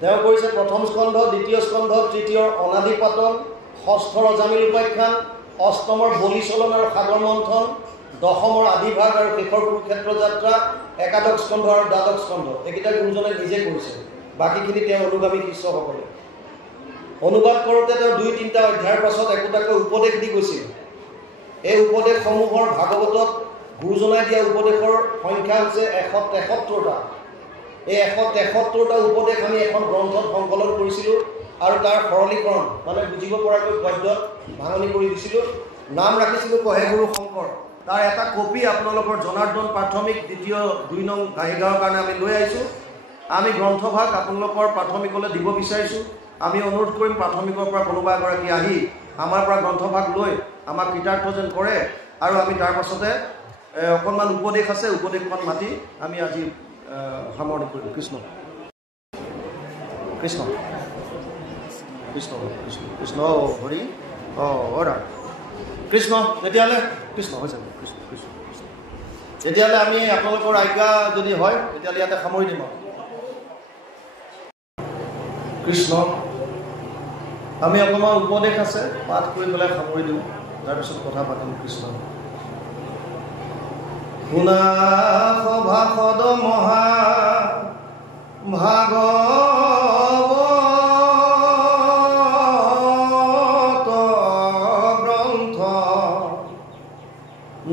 তেওঁ কৰিছে 1ম স্কন্ধ, 2য় স্কন্ধ, 3য়ৰ অনাদি পাতন, 6ষ্ঠৰ অজামিল উপাখ্যান, 8মৰ বলিচলন আৰু সাগৰ মন্থন, 10মৰ আদিভাগ আৰু শেষৰ কুৰুক্ষেত্ৰ যাত্ৰা, 11ম স্কন্ধ আৰু 12ম স্কন্ধ। এইকেইটা গুৰুজনে নিজে কৰিছে। বাকীখিনি তেওঁ অনুগামী শিষ্যসকলে। অনুবাদ কৰোঁতে তেওঁ 2-3টা অধ্যায়ৰ পাছত একোটাকৈ উপদেশ দি গৈছিল। এই উপদেশসমূহৰ ভাগৱতত গুৰুজনাই দিয়া উপদেশৰ সংখ্যা হৈছে 173টা। এই 173টা উপদেশ আমি এখন গ্ৰন্থত সংকলন কৰিছিলোঁ আৰু তাৰ সৰলীকৰণ মানে বুজিব পৰাকৈ পদ্যত ভাঙনি কৰি দিছিলোঁ। নাম ৰাখিছিলোঁ কহে গুৰু শংকৰ। তাৰ এটা কপি আপোনালোকৰ জনাৰ্দন প্ৰাথমিক 2 নং ঘাঁহিগাঁৱৰ কাৰণে আমি লৈ আহিছোঁ। আমি গ্ৰন্থভাগ আপোনালোকৰ প্ৰাথমিকলৈ দিব বিচাৰিছোঁ। আমি অনুৰোধ কৰিম প্ৰাথমিকৰ পৰা কোনোবা এগৰাকী আহি আমাৰ পৰা গ্ৰন্থভাগ লৈ আমাক কৃতাৰ্থ যেন কৰে আৰু আমি তাৰ পাছতে অকণমান উপদেশ আছে, উপদেশখন মাতি আমি আজি সামৰণি কৰিলোঁ। কৃষ্ণ কৃষ্ণ কৃষ্ণ কৃষ্ণ কৃষ্ণ হৰি অৰা কৃষ্ণ। তেতিয়াহ'লে কৃষ্ণ হৈছে কৃষ্ণ কৃষ্ণ কৃষ্ণ। তেতিয়াহ'লে আমি আপোনালোকৰ আজ্ঞা যদি হয় তেতিয়াহ'লে ইয়াতে সামৰি দিম আৰু কৃষ্ণ। আমি অকণমান উপদেশ আছে পাঠ কৰি পেলাই সামৰি দিওঁ, তাৰপিছত কথা পাতিম। কৃষ্ণ। শুনা সভাসদ মহা ভাগৱত গ্ৰন্থ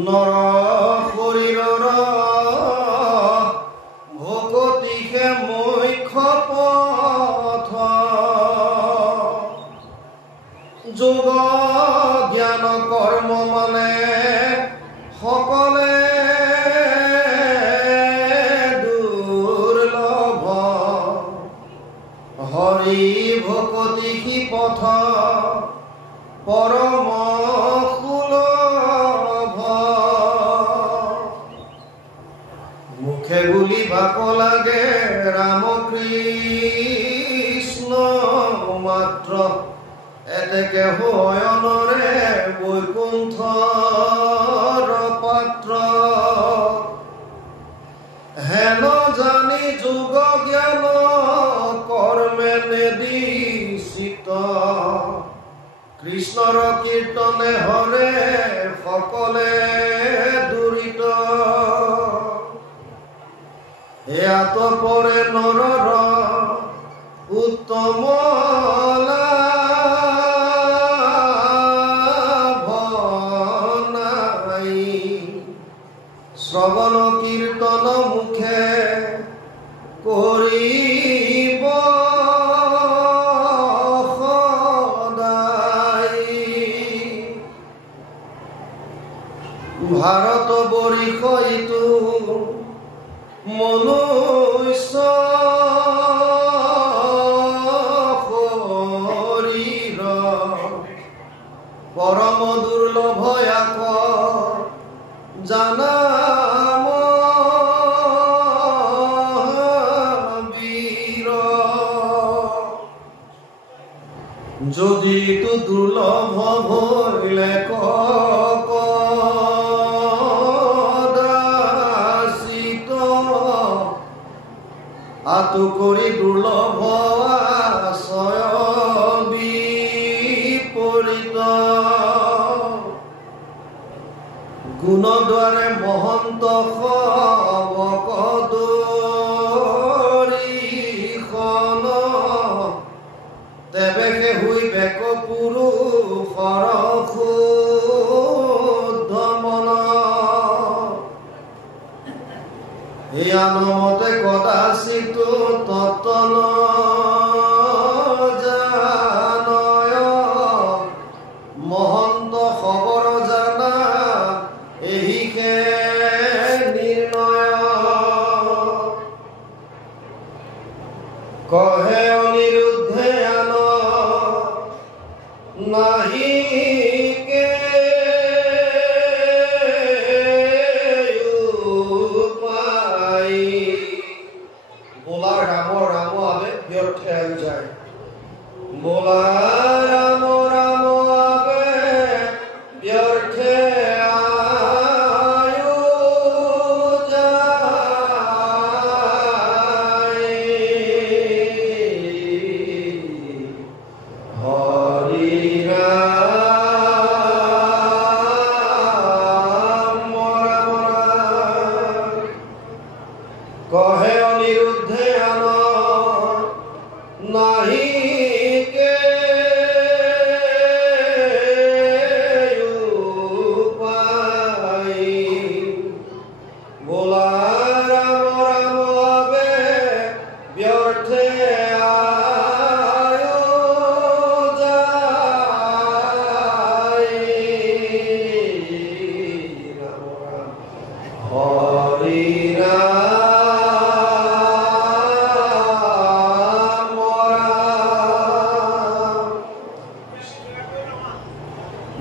নৰ শৰীৰৰ ভকতিহে মুখ্য পথ যোগ জ্ঞান কৰ্ম মানে সকলে দুৰ্লভ হৰি ভকতি সি পথ পৰম সুলভ মুখে বুলি বাক লাগে ৰাম কৃষ্ণ মাত্ৰ এতেকে হয়নৰে বৈকুণ্ঠৰ পাত্ৰ হেন জানি যোগ জ্ঞান কৰ্মে নিদিচিত কৃষ্ণৰ কীৰ্তনে হৰে সকলে দুৰিত এয়াত পৰে নৰৰ উত্তম শ্ৰৱণ কীৰ্তন মুখে কৰিব সদায় ভাৰত বৰিষ ইটো মনুষ্য শৰীৰ পৰম দুৰ্লভ আক জানা যদি তো দুৰ্লভ ভইলে কদাচিত আতু কৰি দুৰ্লভ আশ্ৰয় বিপৰীত গুণ দ্বাৰে মহন্ত সবক দৰিখন তেবেকে হুই বেক পুৰুষৰ শুদ্ধ মন এয়া নমতে কদাচিত ততন জানয় মহন্ত খবৰ জানা এহিকে নিৰ্ণয় কহে অনিৰুদ্ধে আন নাহিকে উপায় বোলা ৰাম ৰাম আবে ব্যৰ্থে আহি যায় বোলা ৰাম ৰাম আবে ব্যৰ্থে কহে অনিৰুদ্ধে আন ব্যৰ্থে আয়ো যায় হৰি ৰাম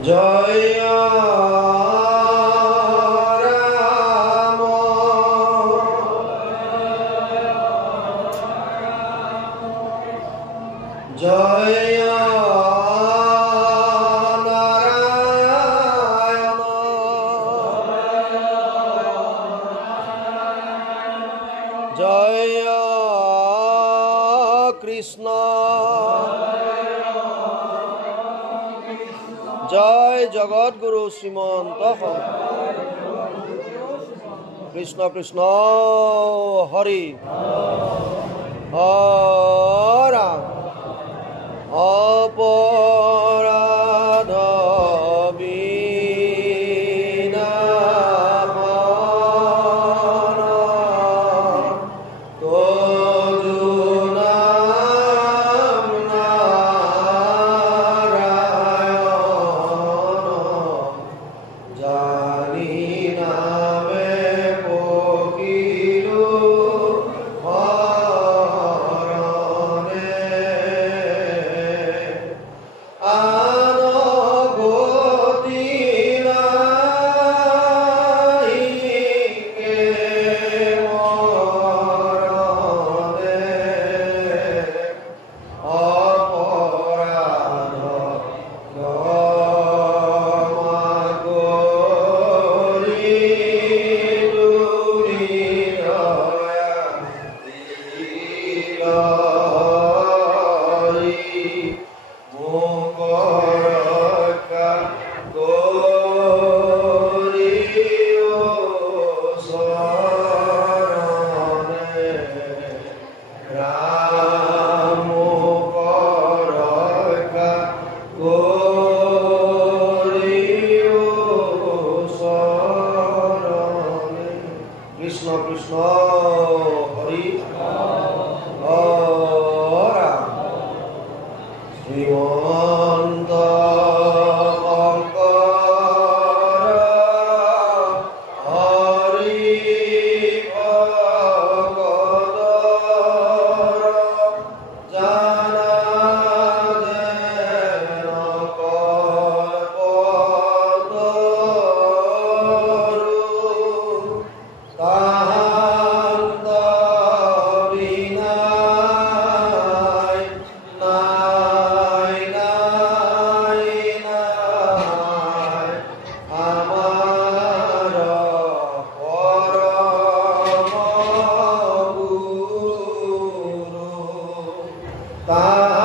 জয় জয় নারায়ণ জয় কৃষ্ণ জয় জগৎগুরু শ্রীমন্ত কৃষ্ণ কৃষ্ণ হরি রাম অপরাধ বিনাশন তজু নাম নারায়ণ জানি নামে পকিলো কৃষ্ণ কৃষ্ণ হরি রাম শ্রীমন্ত হরি জানা Bye.